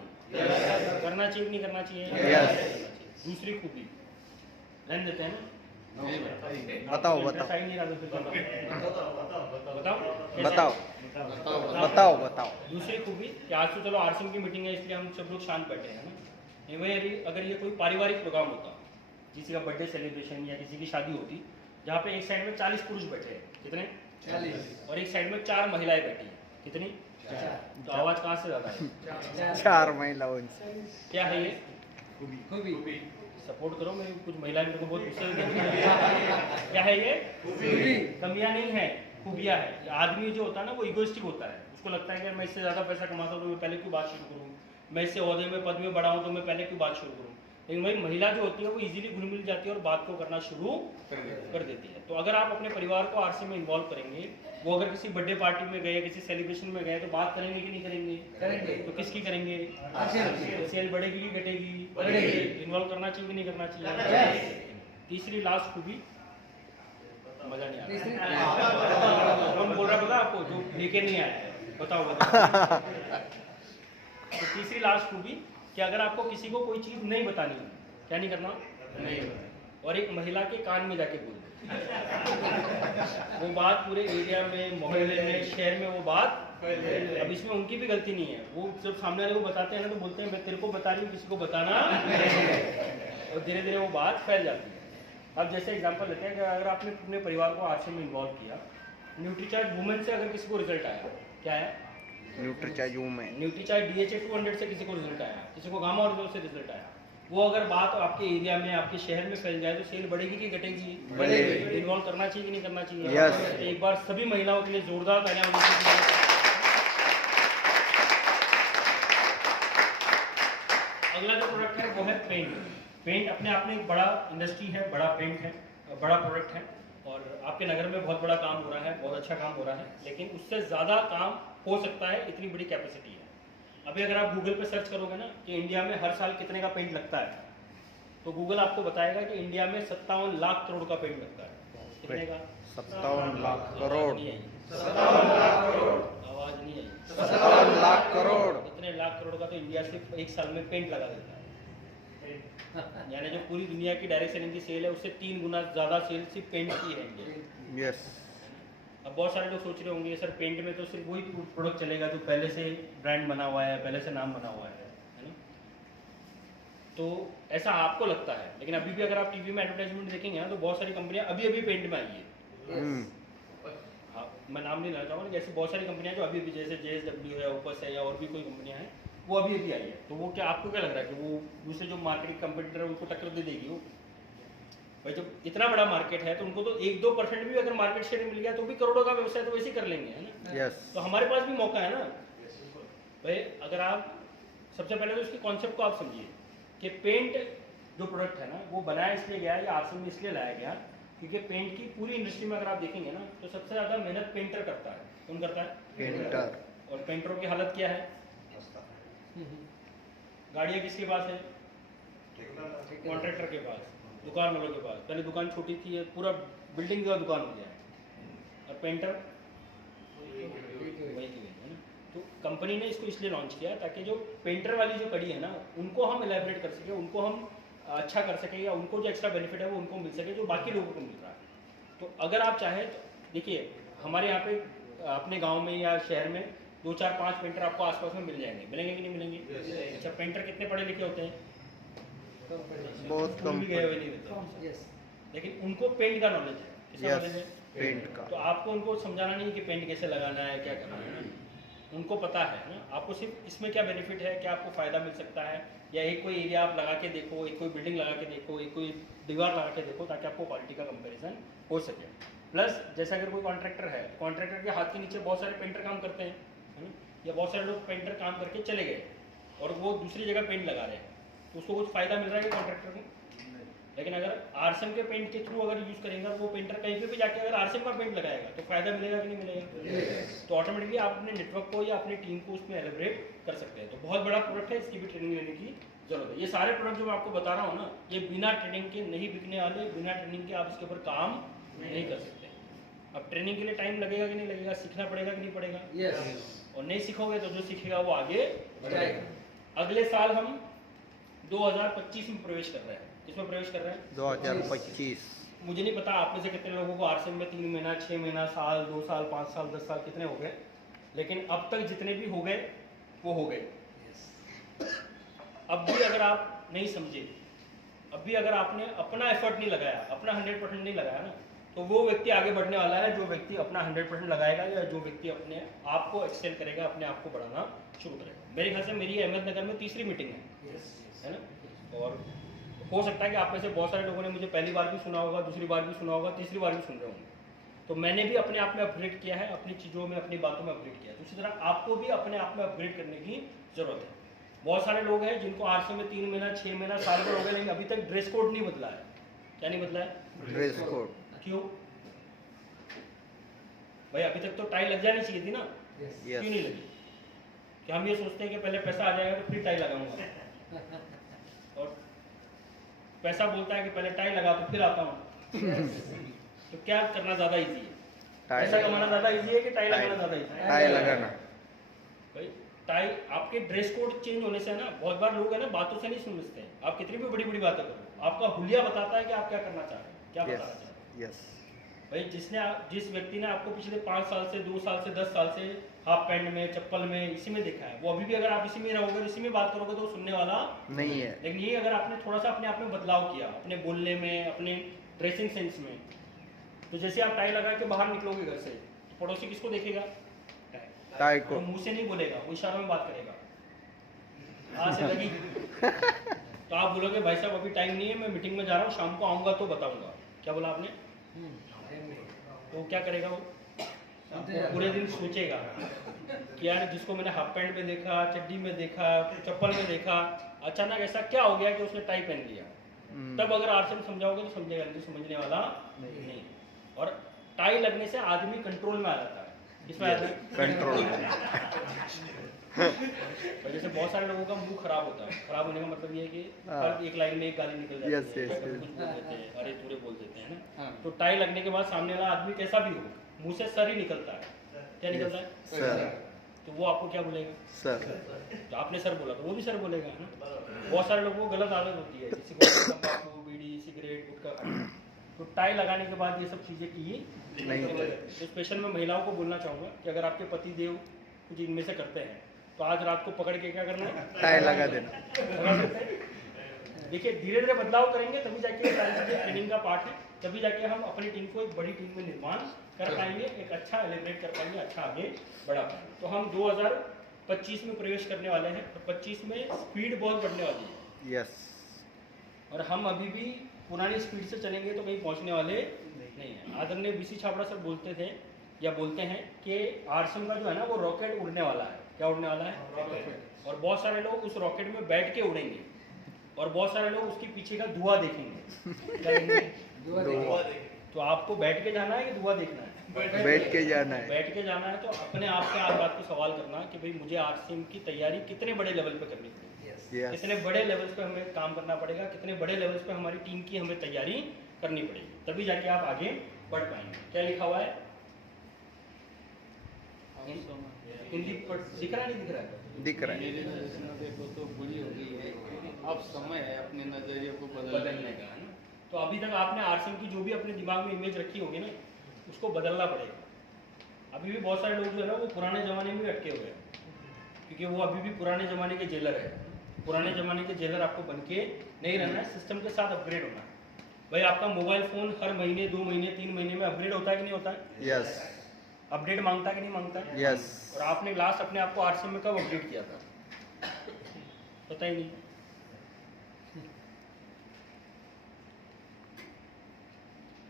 करना चाहिए कि नहीं करना चाहिए? दूसरी खूबी रहने देते हैं ना, बताओ इंटरेस्ट आ ही नहीं रहा तो फिर क्या बताओ बताओ बताओ। दूसरी खूबी कि आज तो चलो आरसीएम की मीटिंग है इसलिए हम सब लोग शांत बैठे हैं ना। नहीं भाई, अगर ये कोई पारिवारिक प्रोग्राम होता, किसी का बर्थडे सेलिब्रेशन या किसी की शादी होती, जहाँ पे एक साइड में 40 पुरुष बैठे हैं, कितने 40, और एक साइड में 4 महिलाएं बैठी हैं, कितनी 4, तो आवाज कहाँ से ज्यादा है? 4 महिलाओं से। क्या है ये? खूबी। सपोर्ट करो, मेरे कुछ महिलाएं मेरे को बहुत गुस्से में देखती हैं। क्या है ये? कमियां नहीं है, खूबियां है। आदमी जो होता है ना वो इगोइस्टिक होता है, उसको लगता है कि मैं इससे ज्यादा पैसा कमाता हूँ तो मैं पहले क्यों बात शुरू करूँ, मैं इससे ओहदे में पद में बढ़ा हूँ तो मैं पहले क्यों बात शुरू करूँ। लेकिन भाई महिला जो होती है वो इजीली घुल मिल जाती है और बात को करना शुरू कर देती है। तो अगर आप अपने परिवार को आरसी में इन्वॉल्व करेंगे, वो अगर किसी बर्थडे पार्टी में गए, किसी सेलिब्रेशन में गए, तो बात करेंगे कि नहीं करेंगे? करेंगे। तो किसकी करेंगे? सेल बढ़ेगी कि घटेगी? बढ़ेगी। इन्वॉल्व करना चाहिए कि नहीं करना चाहिए? तीसरी लास्ट खूबी, मजा नहीं आ रहा, कौन बोल रहा पता आपको, जो लेके नहीं आया है, बताओ। तो तीसरी लास्ट खूबी कि अगर आपको किसी को कोई चीज नहीं बतानी है, क्या नहीं करना? नहीं, और एक महिला के कान में जाके बोल वो बात पूरे एरिया में, मोहल्ले में, शहर में वो बात। अब इसमें उनकी भी गलती नहीं है, वो जब सामने वाले को बताते हैं ना तो बोलते हैं मैं तेरे को बता रही हूँ, किसी को बताना, और धीरे धीरे वो बात फैल जाती है। अब जैसे एग्जांपल लेते हैं कि अगर आपने अपने परिवार को आरसी में इन्वॉल्व किया, न्यूट्रीचार्ज वुमेन से अगर किसी को रिजल्ट आया, क्या है? न्यूट्रीचार्ज वुमेन, न्यूट्रीचार्ज DHA 200 से किसी को रिजल्ट आया, किसी को गामा ऑर्गेनो से रिजल्ट आया, वो अगर बात आपके एरिया में, आपके शहर में फैल जाए तो सेल बढ़ेगी कि घटेगी? बढ़ेगी। इन्वॉल्व करना चाहिए कि नहीं करना चाहिए? यस। एक बार सभी महिलाओं के लिए जोरदार तालियां होनी चाहिए। अगला जो प्रोडक्ट है वो है पेंट। पेंट अपने आप में एक बड़ा इंडस्ट्री है, बड़ा पेंट है, बड़ा प्रोडक्ट है, और आपके नगर में बहुत बड़ा काम हो रहा है, बहुत अच्छा काम हो रहा है, लेकिन उससे ज़्यादा काम हो सकता है, इतनी बड़ी कैपेसिटी है। अभी अगर आप गूगल पे सर्च करोगे ना कि इंडिया में हर साल कितने का पेंट लगता है, तो गूगल आपको बताएगा कि इंडिया में 57 लाख करोड़ का पेंट लगता है। कितने का? 57 लाख करोड़। आवाज नहीं आई। 57 लाख करोड़। इतने लाख करोड़ का तो इंडिया सिर्फ एक साल में पेंट लगा देता है। यानी जो पूरी दुनिया की डायरेक्ट सेलिंग की सेल है उससे 3 गुना ज्यादा सेल सिर्फ पेंट की है इंडिया। यस। अब बहुत सारे लोग सोच रहे होंगे सर पेंट में तो सिर्फ वही प्रोडक्ट चलेगा जो पहले से ब्रांड बना हुआ है, पहले से नाम बना हुआ है ना? तो ऐसा आपको लगता है, लेकिन अभी भी अगर आप टीवी में एडवर्टाइजमेंट देखेंगे ना तो बहुत सारी कंपनियां अभी अभी पेंट में आई है। हाँ, मैं नाम नहीं लेना चाहूँगा, जैसे बहुत सारी कंपनियां जो अभी अभी, जैसे JSW है, ओपस है, या और भी कोई कंपनियां हैं, वो अभी अभी आई है। तो वो क्या, आपको क्या लग रहा है कि वो दूसरे जो मार्केट कंपटीटर है उनको टक्कर दे देगी? वो भाई जब इतना बड़ा मार्केट है तो उनको तो 1-2% भी अगर मार्केट शेयर मिल गया तो भी करोड़ों का व्यवसाय तो वैसे ही कर लेंगे, है ना? यस। तो हमारे पास भी मौका है ना भाई। अगर आप सबसे पहले तो इसके कॉन्सेप्ट को आप समझिए कि पेंट जो प्रोडक्ट है ना वो बनाया इसलिए गया या आरसीएम में इसलिए लाया गया क्योंकि पेंट की पूरी इंडस्ट्री में अगर आप देखेंगे ना तो सबसे ज्यादा मेहनत पेंटर करता है। कौन करता है? पेंटर। और पेंटरों की हालत क्या है? गाड़ियाँ किसके पास है? कॉन्ट्रैक्टर के पास, दुकान वालों के पास। पहले दुकान छोटी थी, पूरा बिल्डिंग का दुकान हो गया है, और पेंटर वही की वही है ना। तो कंपनी ने इसको इसलिए लॉन्च किया ताकि जो पेंटर वाली जो कड़ी है ना उनको हम एलैबोरेट कर सके, उनको हम अच्छा कर सके, या उनको जो एक्स्ट्रा बेनिफिट है वो उनको मिल सके जो बाकी लोगों को मिल रहा है। तो अगर आप चाहें तो देखिए हमारे यहाँ पे अपने गाँव में या शहर में 2-4-5 पेंटर आपको आसपास में मिल जाएंगे, मिलेंगे कि नहीं मिलेंगे? अच्छा, पेंटर कितने पढ़े लिखे होते हैं? बहुत कम भी गए हुए नहीं रहते, लेकिन उनको पेंट का नॉलेज है। किसका नॉलेज है? पेंट का। तो आपको उनको समझाना नहीं कि पेंट कैसे लगाना है, क्या करना है, उनको पता है ना। आपको सिर्फ इसमें क्या बेनिफिट है, क्या आपको फायदा मिल सकता है, या एक कोई एरिया आप लगा के देखो, एक कोई बिल्डिंग लगा के देखो, एक कोई दीवार लगा के देखो, ताकि आपको क्वालिटी का कंपैरिजन हो सके। प्लस जैसे अगर कोई कॉन्ट्रैक्टर है, कॉन्ट्रैक्टर के हाथ के नीचे बहुत सारे पेंटर काम करते हैं, है ना? या बहुत सारे लोग पेंटर काम करके चले गए और वो दूसरी जगह पेंट लगा रहे हैं, तो उसको कुछ फायदा मिल रहा है कॉन्ट्रैक्टर को? लेकिन अगर आरसीएम के पेंट के थ्रू अगर यूज करेंगे वो पेंटर कहीं पे भी जाके अगर आरसीएम का पेंट लगाएगा तो फायदा मिलेगा कि नहीं मिलेगा? तो ऑटोमेटिकली आप अपने नेटवर्क को या अपनी टीम को उसमें एलिब्रेट कर सकते हैं। तो बहुत बड़ा प्रोडक्ट है, इसकी भी ट्रेनिंग लेने की जरूरत है। ये सारे प्रोडक्ट जो मैं आपको बता रहा हूँ ना, ये बिना ट्रेनिंग के नहीं बिकने वाले, बिना ट्रेनिंग के आप इसके ऊपर काम नहीं कर सकते। अब ट्रेनिंग के लिए टाइम लगेगा कि नहीं लगेगा, सीखना पड़ेगा कि नहीं पड़ेगा? और नहीं सीखोगे तो जो सीखेगा वो आगे बढ़ेगा। अगले साल हम 2025 में प्रवेश कर रहे हैं। किसमें प्रवेश कर रहे हैं? 2025। मुझे नहीं पता आप में से कितने लोगों को आरसीएम में 3 महीना, 6 महीना, साल, 2 साल, 5 साल, 10 साल कितने हो गए, लेकिन अब तक जितने भी हो गए वो हो गए। अब भी अगर आप नहीं समझे, अब भी अगर आपने अपना एफर्ट नहीं लगाया, अपना 100% नहीं लगाया ना, तो वो व्यक्ति आगे बढ़ने वाला है जो व्यक्ति अपना 100% लगाएगा, या जो व्यक्ति अपने आप को एक्सेल करेगा, अपने आप को बढ़ाना शुरू करेगा। मेरे ख्याल से मेरी अहमदनगर में तीसरी मीटिंग है ना, और हो सकता है कि आप में से बहुत सारे लोगों ने मुझे पहली बार भी सुना होगा, दूसरी बार भी सुना होगा, तीसरी बार भी सुन रहे होंगे। तो मैंने भी अपने आप में अपग्रेड किया है, अपनी चीज़ों में, अपनी बातों में अपग्रेड किया है। तो इसी तरह आपको भी अपने आप में अपग्रेड करने की जरूरत है। बहुत सारे लोग हैं जिनको आरसीएम में 3 महीना, 6 महीना, साल भर हो गए, लेकिन अभी तक ड्रेस कोड नहीं बदला है। क्या नहीं बदला है? Dress code. क्यों भाई? अभी तक तो टाई लग जानी चाहिए थी ना, क्यों नहीं लगी? कि हम ये सोचते हैं कि पहले पैसा आ जाएगा तो फिर टाई लगाऊंगा, और पैसा बोलता है कि पहले टाई लगा तो फिर आता हूँ। तो क्या करना ज़्यादा इजी है? पैसा कमाना ज़्यादा इजी है कि टाई लगाना ज़्यादा इजी है? टाई लगाना। भाई टाई, आपके ड्रेस कोड चेंज होने से ना, बहुत बार लोग है ना बातों से नहीं समझते हैं। आप कितनी भी बड़ी बड़ी बातें करो, आपका हुलिया बताता है कि आप क्या करना चाह रहे हैं, क्या बताना चाह रहे हैं। भाई जिस व्यक्ति ने आपको पिछले 5 साल से, 2 साल से, 10 साल से हाफ पैंट में, चप्पल में, इसी में देखा है, वो अभी भी अगर आप इसी में रहोगे, इसी में बात करोगे तो वो सुनने वाला नहीं है। लेकिन ये अगर आपने थोड़ा सा अपने आप में बदलाव किया, अपने बोलने में, अपने ड्रेसिंग सेंस में, तो जैसे आप टाई लगा के बाहर निकलोगे घर से, तो पड़ोसी किसको देखेगा? टाई को। वो मुंह से नहीं बोलेगा, वो इशारों में बात करेगा, हाँ से लगी। तो आप बोलोगे भाई साहब अभी टाइम नहीं है, मैं मीटिंग में जा रहा हूँ, शाम को आऊँगा तो बताऊँगा। क्या बोला आपने? तो क्या करेगा वो पूरे दिन सोचेगा कि यार जिसको मैंने हाफ पैंट में देखा, चड्डी में देखा, चप्पल में देखा, अचानक ऐसा क्या हो गया कि उसने टाई पहन लिया। तब अगर आरसीएम समझाओगे तो समझेगा, नहीं समझने वाला नहीं। और टाई लगने से आदमी कंट्रोल में आ जाता है। इसमें आता है कंट्रोल। तो जैसे बहुत सारे लोगों का मुंह खराब होता है, खराब होने का मतलब ये है कि हर एक लाइन में एक गाली निकल जाती है, कभी कुछ बोल देते हैं, अरे पूरे बोल देते हैं ना। तो टाई लगने के बाद सामने वाला आदमी कैसा भी हो, मुंह से सर ही निकलता है। क्या निकलता है? सर। तो वो आपको क्या बोलेगा? सर। तो आपने सर बोला तो वो भी सर बोलेगा, है ना। बहुत सारे लोगों को गलत आदत होती है, किसी को तंबाकू, बीड़ी, सिगरेट, गुटखा। तो टाई लगाने के बाद ये सब चीज़ें की नहीं। तो स्पेशल मैं महिलाओं को बोलना चाहूँगा कि अगर आपके पति देव कुछ इनमें से करते हैं तो आज रात को पकड़ के क्या करना है? टाई लगा देना। देखिए धीरे धीरे बदलाव करेंगे तभी जाके सारी चीज़ें ट्रेनिंग का पार्ट है, तभी जाके हम अपनी टीम को एक बड़ी टीम में निर्माण कर पाएंगे, एक अच्छा एलिब्रेट कर पाएंगे, अच्छा आगे बढ़ा पाएंगे। तो हम 2025 में प्रवेश करने वाले हैं, तो 25 में स्पीड बहुत बढ़ने वाली है। यस। और हम अभी भी पुरानी स्पीड से चलेंगे तो कहीं पहुंचने वाले नहीं है। आदरणीय बीसी छाबड़ा सर बोलते थे या बोलते हैं कि आरसीएम का जो है ना वो रॉकेट उड़ने वाला है। क्या उड़ने वाला है? रॉकेट। और बहुत सारे लोग उस रॉकेट में बैठ के उड़ेंगे और बहुत सारे लोग उसके पीछे का धुआं देखेंगे। क्या देखेंगे? धुआं। तो आपको बैठ के जाना है कि धुआं देखना है? बैठ के जाना है। बैठ के जाना है। तो अपने आप से आज बात को सवाल करना कि भाई मुझे आरसीएम की तैयारी कितने बड़े लेवल पे करनी पड़ेगी, कितने बड़े लेवल्स पे हमें काम करना पड़ेगा, कितने बड़े लेवल्स पे हमारी टीम की हमें तैयारी करनी पड़ेगी, तभी जाके आप आगे बढ़ पाएंगे। क्या लिखा हुआ है हिंदी पर? दिख रहा है नहीं दिख रहा है? दिख रहा है। मेरी नजर में देखो तो बुरी हो गई है, अब समय है अपने नजरिए को बदलने का, है ना। तो अभी तक आपने आरसीएम की जो भी अपने दिमाग में इमेज रखी होगी ना उसको बदलना पड़ेगा। अभी भी बहुत सारे लोग जो है ना वो पुराने ज़माने में अटके हुए हैं, क्योंकि वो अभी भी पुराने ज़माने के जेलर है। पुराने ज़माने के जेलर आपको बन के नहीं रहना है, सिस्टम के साथ अपग्रेड होना है। भाई आपका मोबाइल फ़ोन हर महीने, 2 महीने, 3 महीने में अपग्रेड होता है कि नहीं होता है? यस। अपडेट मांगता है कि नहीं मांगता है? यस। और आपने लास्ट अपने आप को आरसीएम में कब अपडेट किया था? पता ही नहीं।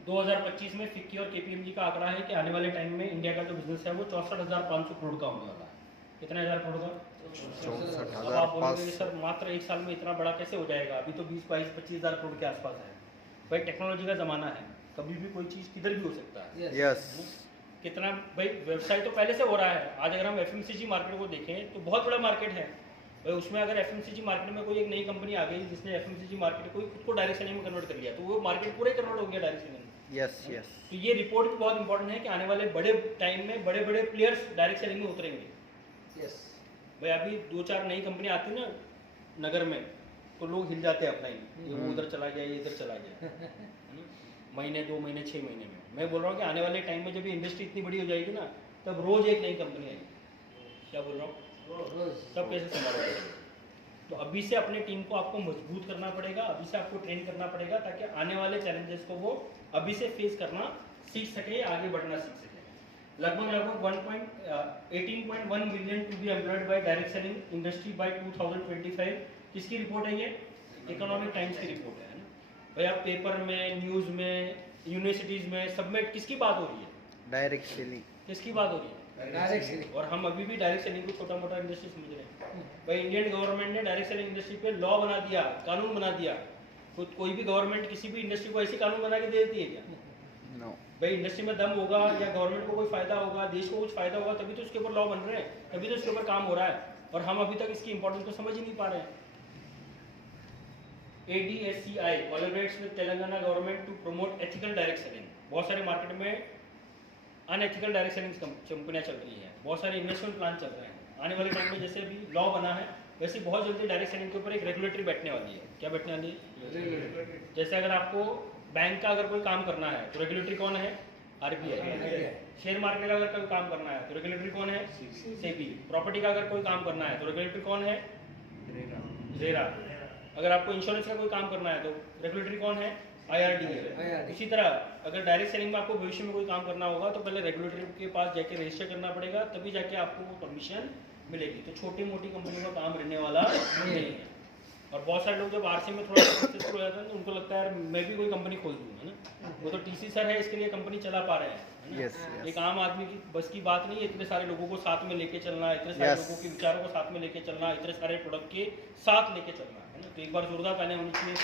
दो 2025 में फिक्की और केपीएमजी का आंकड़ा है कि आने वाले टाइम में इंडिया का जो बिजनेस है वो 64,500 करोड़ का होने वाला है। कितने हजार करोड़ का? 64,500। अब आप बोलोगे सर मात्र एक साल में इतना बड़ा कैसे हो जाएगा? अभी तो 20, 22, 25,000 करोड़ के आसपास है। भाई टेक्नोलॉजी का ज़माना है, कभी भी कोई चीज़ किधर भी हो सकता है। यस। कितना भाई व्यवसाय तो पहले से हो रहा है। आज अगर हम एफएमसीजी मार्केट को देखें तो बहुत बड़ा मार्केट है भाई। उसमें अगर एफएमसीजी मार्केट में कोई एक नई कंपनी आ गई जिसने एफएमसीजी मार्केट को खुद को डायरेक्ट सेलिंग में कन्वर्ट कर लिया तो वो मार्केट पूरा कन्वर्ट हो गया डायरेक्ट सेलिंग में। Yes yes. तो ये रिपोर्ट भी बहुत इंपॉर्टेंट है कि आने वाले बड़े टाइम में बड़े बड़े प्लेयर्स डायरेक्ट सेलिंग में उतरेंगे। यस भाई अभी 2-4 नई कंपनी आती है ना नगर में तो लोग हिल जाते हैं अपना ही, ये वो उधर चला गया, ये इधर चला गया। महीने 2 महीने 6 महीने में। मैं बोल रहा हूँ कि आने वाले टाइम में जब ये इंडस्ट्री इतनी बड़ी हो जाएगी ना, तब रोज एक नई कंपनी आएगी। क्या बोल रहा हूँ? तब कैसे संभालोगे? तो अभी से अपने टीम को आपको मजबूत करना पड़ेगा, अभी से आपको ट्रेन करना पड़ेगा, ताकि आने वाले चैलेंजेस को वो अभी से फेस करना सीख सके, आगे बढ़ना सीख सके। लगभग 18.1 million to be employed by direct selling industry by 2025। किसकी रिपोर्ट है ये? इकोनॉमिक टाइम्स की रिपोर्ट है ना भाई। आप पेपर में, न्यूज़ में, यूनिवर्सिटीज़ में, सब में किसकी बात हो रही है? Direct selling. किसकी बात हो रही है? Direct selling. और हम अभी भी डायरेक्ट सेलिंग को छोटा मोटा इंडस्ट्री समझ रहे हैं भाई। इंडियन गवर्नमेंट ने डायरेक्ट सेलिंग इंडस्ट्री पे लॉ बना दिया, कानून बना दिया। कोई भी गवर्नमेंट किसी भी इंडस्ट्री को ऐसी कानून बना के दे देती है क्या? नो। भाई इंडस्ट्री में दम होगा या गवर्नमेंट को कोई फायदा होगा, देश को कुछ फायदा होगा, तभी तो उसके ऊपर लॉ बन रहे हैं, तभी तो उसके ऊपर काम हो रहा है। और हम अभी तक इसकी इंपॉर्टेंस को समझ ही नहीं पा रहे हैं। ADSCI collaborates with Telangana government to promote ethical direct selling. बहुत सारे मार्केट में अनएथिकल डायरेक्ट सेलिंग कंपनियां चल रही हैं, बहुत सारे इन्वेस्टमेंट प्लान चल रहे हैं। आने वाले टाइम में जैसे अभी लॉ बना है, वैसे बहुत जल्दी डायरेक्ट सेलिंग के ऊपर एक रेगुलेटरी बैठने वाली है। क्या बैठने वाली है? जैसे अगर आपको बैंक का अगर कोई काम करना है तो रेगुलेटरी कौन है? RBI। शेयर मार्केट का अगर कोई काम करना है तो रेगुलेटरी कौन है? SEBI। प्रॉपर्टी का अगर कोई काम करना है तो रेगुलेटरी कौन है? रेरा। अगर आपको इंश्योरेंस का कोई काम करना है तो रेगुलेटरी कौन है? IRDA। इसी तरह अगर डायरेक्ट सेलिंग में आपको भविष्य में कोई काम करना होगा तो पहले रेगुलेटरी के पास जाके रजिस्टर करना पड़ेगा, तभी जाके आपको वो परमिशन मिलेगी। तो छोटी मोटी कंपनियों का काम रहने वाला नहीं है। और बहुत सारे लोग जब RC में थोड़ा सक्सेसफुल हो जाते हैं तो उनको लगता है यार मैं भी कोई कंपनी खोल दूँ, है ना। वो तो TC सर है, इसके लिए कंपनी चला पा रहे हैं, है ना? Yes, yes. एक आम आदमी की बस की बात नहीं है इतने सारे लोगों को साथ में लेके चलना, इतने सारे Yes. लोगों के विचारों को साथ में लेके चलना, इतने सारे प्रोडक्ट के साथ लेके चलना, है ना। तो एक बार जोरदार तालियां होनी चाहिए।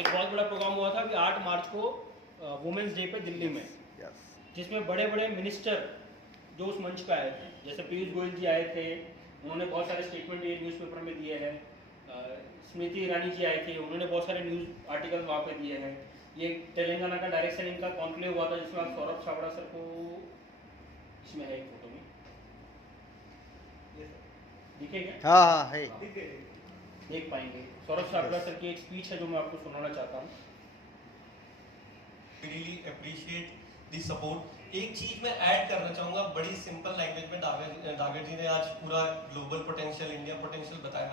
एक बहुत बड़ा प्रोग्राम हुआ था अभी 8 मार्च को वुमेन्स डे पे दिल्ली में, यस। जिसमें बड़े बड़े मिनिस्टर जो उस मंच पे आए थे, जैसे पीयूष गोयल जी आए थे, उन्होंने बहुत सारे स्टेटमेंट ये न्यूज़पेपर में दिए हैं। स्मृति ईरानी जी आए थे, उन्होंने बहुत सारे न्यूज़ आर्टिकल वहाँ पे दिए हैं। ये तेलंगाना का डायरेक्ट सेलिंग का कॉन्क्लेव हुआ था, जिसमें आप सौरभ छाबड़ा सर को, इसमें है एक फोटो में, दिखे क्या? हाँ हाँ है। देख पाएंगे। सौरभ छाबड़ा सर की एक स्पीच है जो मैं आपको सुनाना चाहता हूँ। really appreciate the support। एक चीज मैं ऐड करना चाहूँगा बड़ी सिंपल लैंग्वेज में। डागर जी ने आज पूरा ग्लोबल पोटेंशियल, इंडिया पोटेंशियल बताया।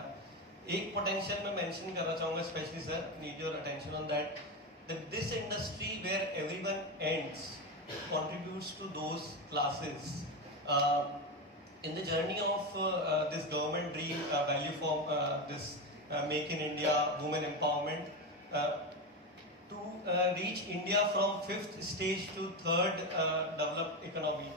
एक पोटेंशियल मैं मेंशन करना चाहूँगा, specially sir, need your attention on that, that this industry where everyone ends contributes to those classes in the journey of this government dream, value for this make in India, women empowerment, to reach India from 5th stage to 3rd developed economy।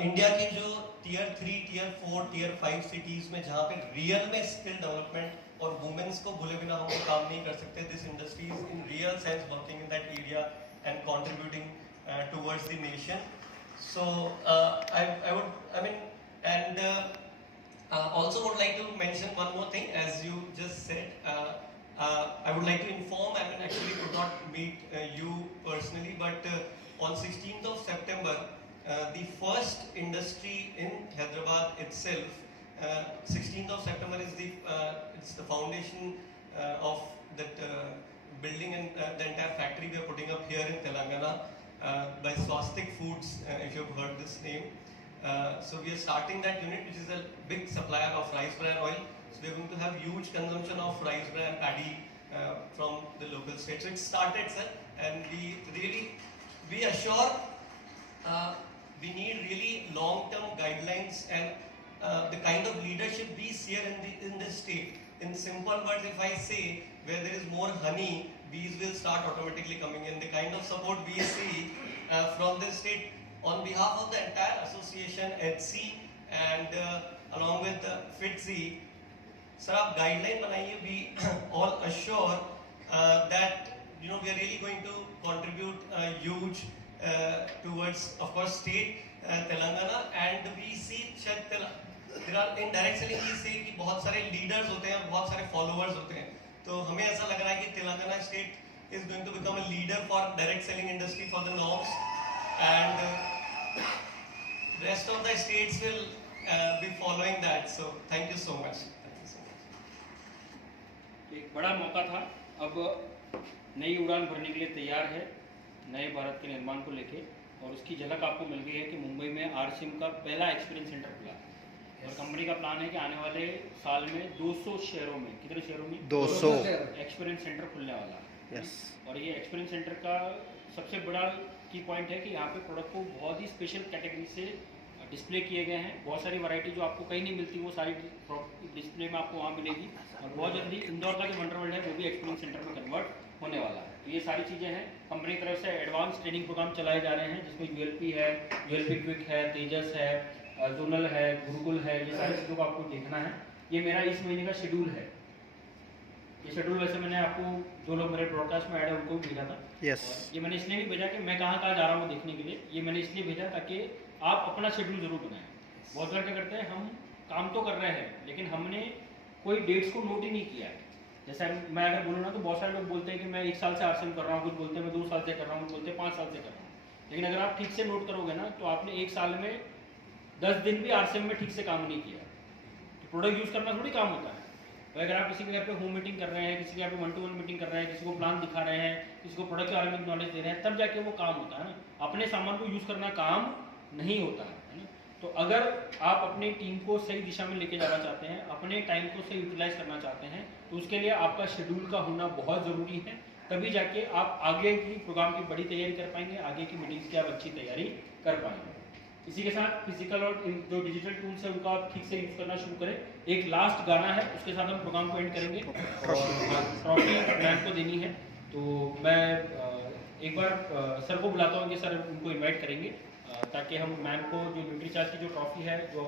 India के जो tier 3, tier 4, tier 5 cities में जहाँ पे real में skill development और women's को भूले बिना हम लोग काम नहीं कर सकते। This industry is in real sense working in that area and contributing towards the nation. So I mean and also would like to mention one more thing, as you just said. I would like to inform, I mean actually could not meet you personally, but on 16th of September, the first industry in Hyderabad itself, 16th of September is it's the foundation of that building, and the entire factory we are putting up here in Telangana by Swastik Foods, if you've heard this name. So we are starting that unit, which is a big supplier of rice bran oil. So we are going to have huge consumption of rice bran paddy from the local state. So it started, sir, and we assure we need really long-term guidelines and the kind of leadership we see here in this state. In simple words, if I say where there is more honey, bees will start automatically coming in. The kind of support we see from this state, on behalf of the entire association, HC, and along with FITSI, sir, आप guideline बनाइए. We all assure that we are really going to contribute huge towards, of course, state Telangana, and we see there are in direct selling we see कि बहुत सारे leaders होते हैं, बहुत सारे followers होते हैं. तो हमें ऐसा लग रहा है कि Telangana state is going to become a leader for direct selling industry for the norms, and rest of the states will be following that. So thank you so much. एक बड़ा मौका था, अब नई उड़ान भरने के लिए तैयार है नए भारत के निर्माण को लेके, और उसकी झलक आपको मिल गई है कि मुंबई में आरसीएम का पहला एक्सपीरियंस सेंटर खुला है। और कंपनी का प्लान है कि आने वाले साल में 200 शहरों में, कितने शहरों में 200 एक्सपीरियंस सेंटर खुलने वाला है। यस। और ये एक्सपीरियंस सेंटर का सबसे बड़ा की पॉइंट है कि यहाँ पे प्रोडक्ट को बहुत ही स्पेशल कैटेगरी से डिस्प्ले किए गए हैं। बहुत सारी वैरायटी जो आपको कहीं नहीं मिलती वो सारी डिस्प्ले में आपको वहाँ मिलेगी। और बहुत जल्दी इंदौर का जो वंडर वर्ल्ड है वो भी एक्सपीरियंस सेंटर में कन्वर्ट होने वाला है। तो ये सारी चीज़ें हैं। कंपनी की तरफ से एडवांस ट्रेनिंग प्रोग्राम चलाए जा रहे हैं, जिसमें यूएलपी है, यूएलपी क्विक है, तेजस है, जोनल है, गुरुकुल है, ये सारी चीज़ों को आपको देखना है। ये मेरा इस महीने का शेड्यूल है। ये शेड्यूल वैसे मैंने आपको जो लोग मेरे ब्रॉडकास्ट में ऐड है उनको भी भेजा था। यस। ये मैंने इसलिए भी भेजा कि मैं कहाँ कहाँ जा रहा हूँ देखने के लिए। ये मैंने इसलिए भेजा ताकि आप अपना शेड्यूल जरूर बनाएं। बहुत बार क्या करते हैं, हम काम तो कर रहे हैं लेकिन हमने कोई डेट्स को नोट ही नहीं किया है। जैसे मैं अगर बोलूँ ना तो बहुत सारे लोग बोलते हैं कि मैं 1 साल से आरसीएम कर रहा हूँ, कुछ बोलते हैं मैं 2 साल से कर रहा हूँ, कुछ बोलते हैं 5 साल से कर रहा हूँ। लेकिन अगर आप ठीक से नोट करोगे ना तो आपने 1 साल में 10 दिन भी आरसीएम में ठीक से काम नहीं किया। तो प्रोडक्ट यूज़ करना थोड़ी काम होता है। तो अगर आप किसी के घर पे होम मीटिंग कर रहे हैं, किसी के घर पे 1-to-1 मीटिंग कर रहे हैं, किसी को प्लान दिखा रहे हैं, किसी को प्रोडक्ट के बारे में नॉलेज दे रहे हैं, तब जाके वो काम होता है ना। अपने सामान को यूज़ करना काम नहीं होता है ना। तो अगर आप अपनी टीम को सही दिशा में लेके जाना चाहते हैं, अपने टाइम को सही यूटिलाइज करना चाहते हैं, तो उसके लिए आपका शेड्यूल का होना बहुत ज़रूरी है। तभी जाके आप आगे की प्रोग्राम की बड़ी तैयारी कर पाएंगे, आगे की मीटिंग्स की आप अच्छी तैयारी कर पाएंगे। इसी के साथ फिजिकल और जो डिजिटल टूल्स है उनका आप ठीक से यूज़ करना शुरू करें। एक लास्ट गाना है, उसके साथ हम प्रोग्राम को एंड करेंगे। ट्रॉफी मैम को देनी है, तो मैं एक बार सर को बुलाता हूँ कि सर उनको इनवाइट करेंगे ताकि हम मैम को जो न्यूट्रीचार्ज की जो ट्रॉफी है जो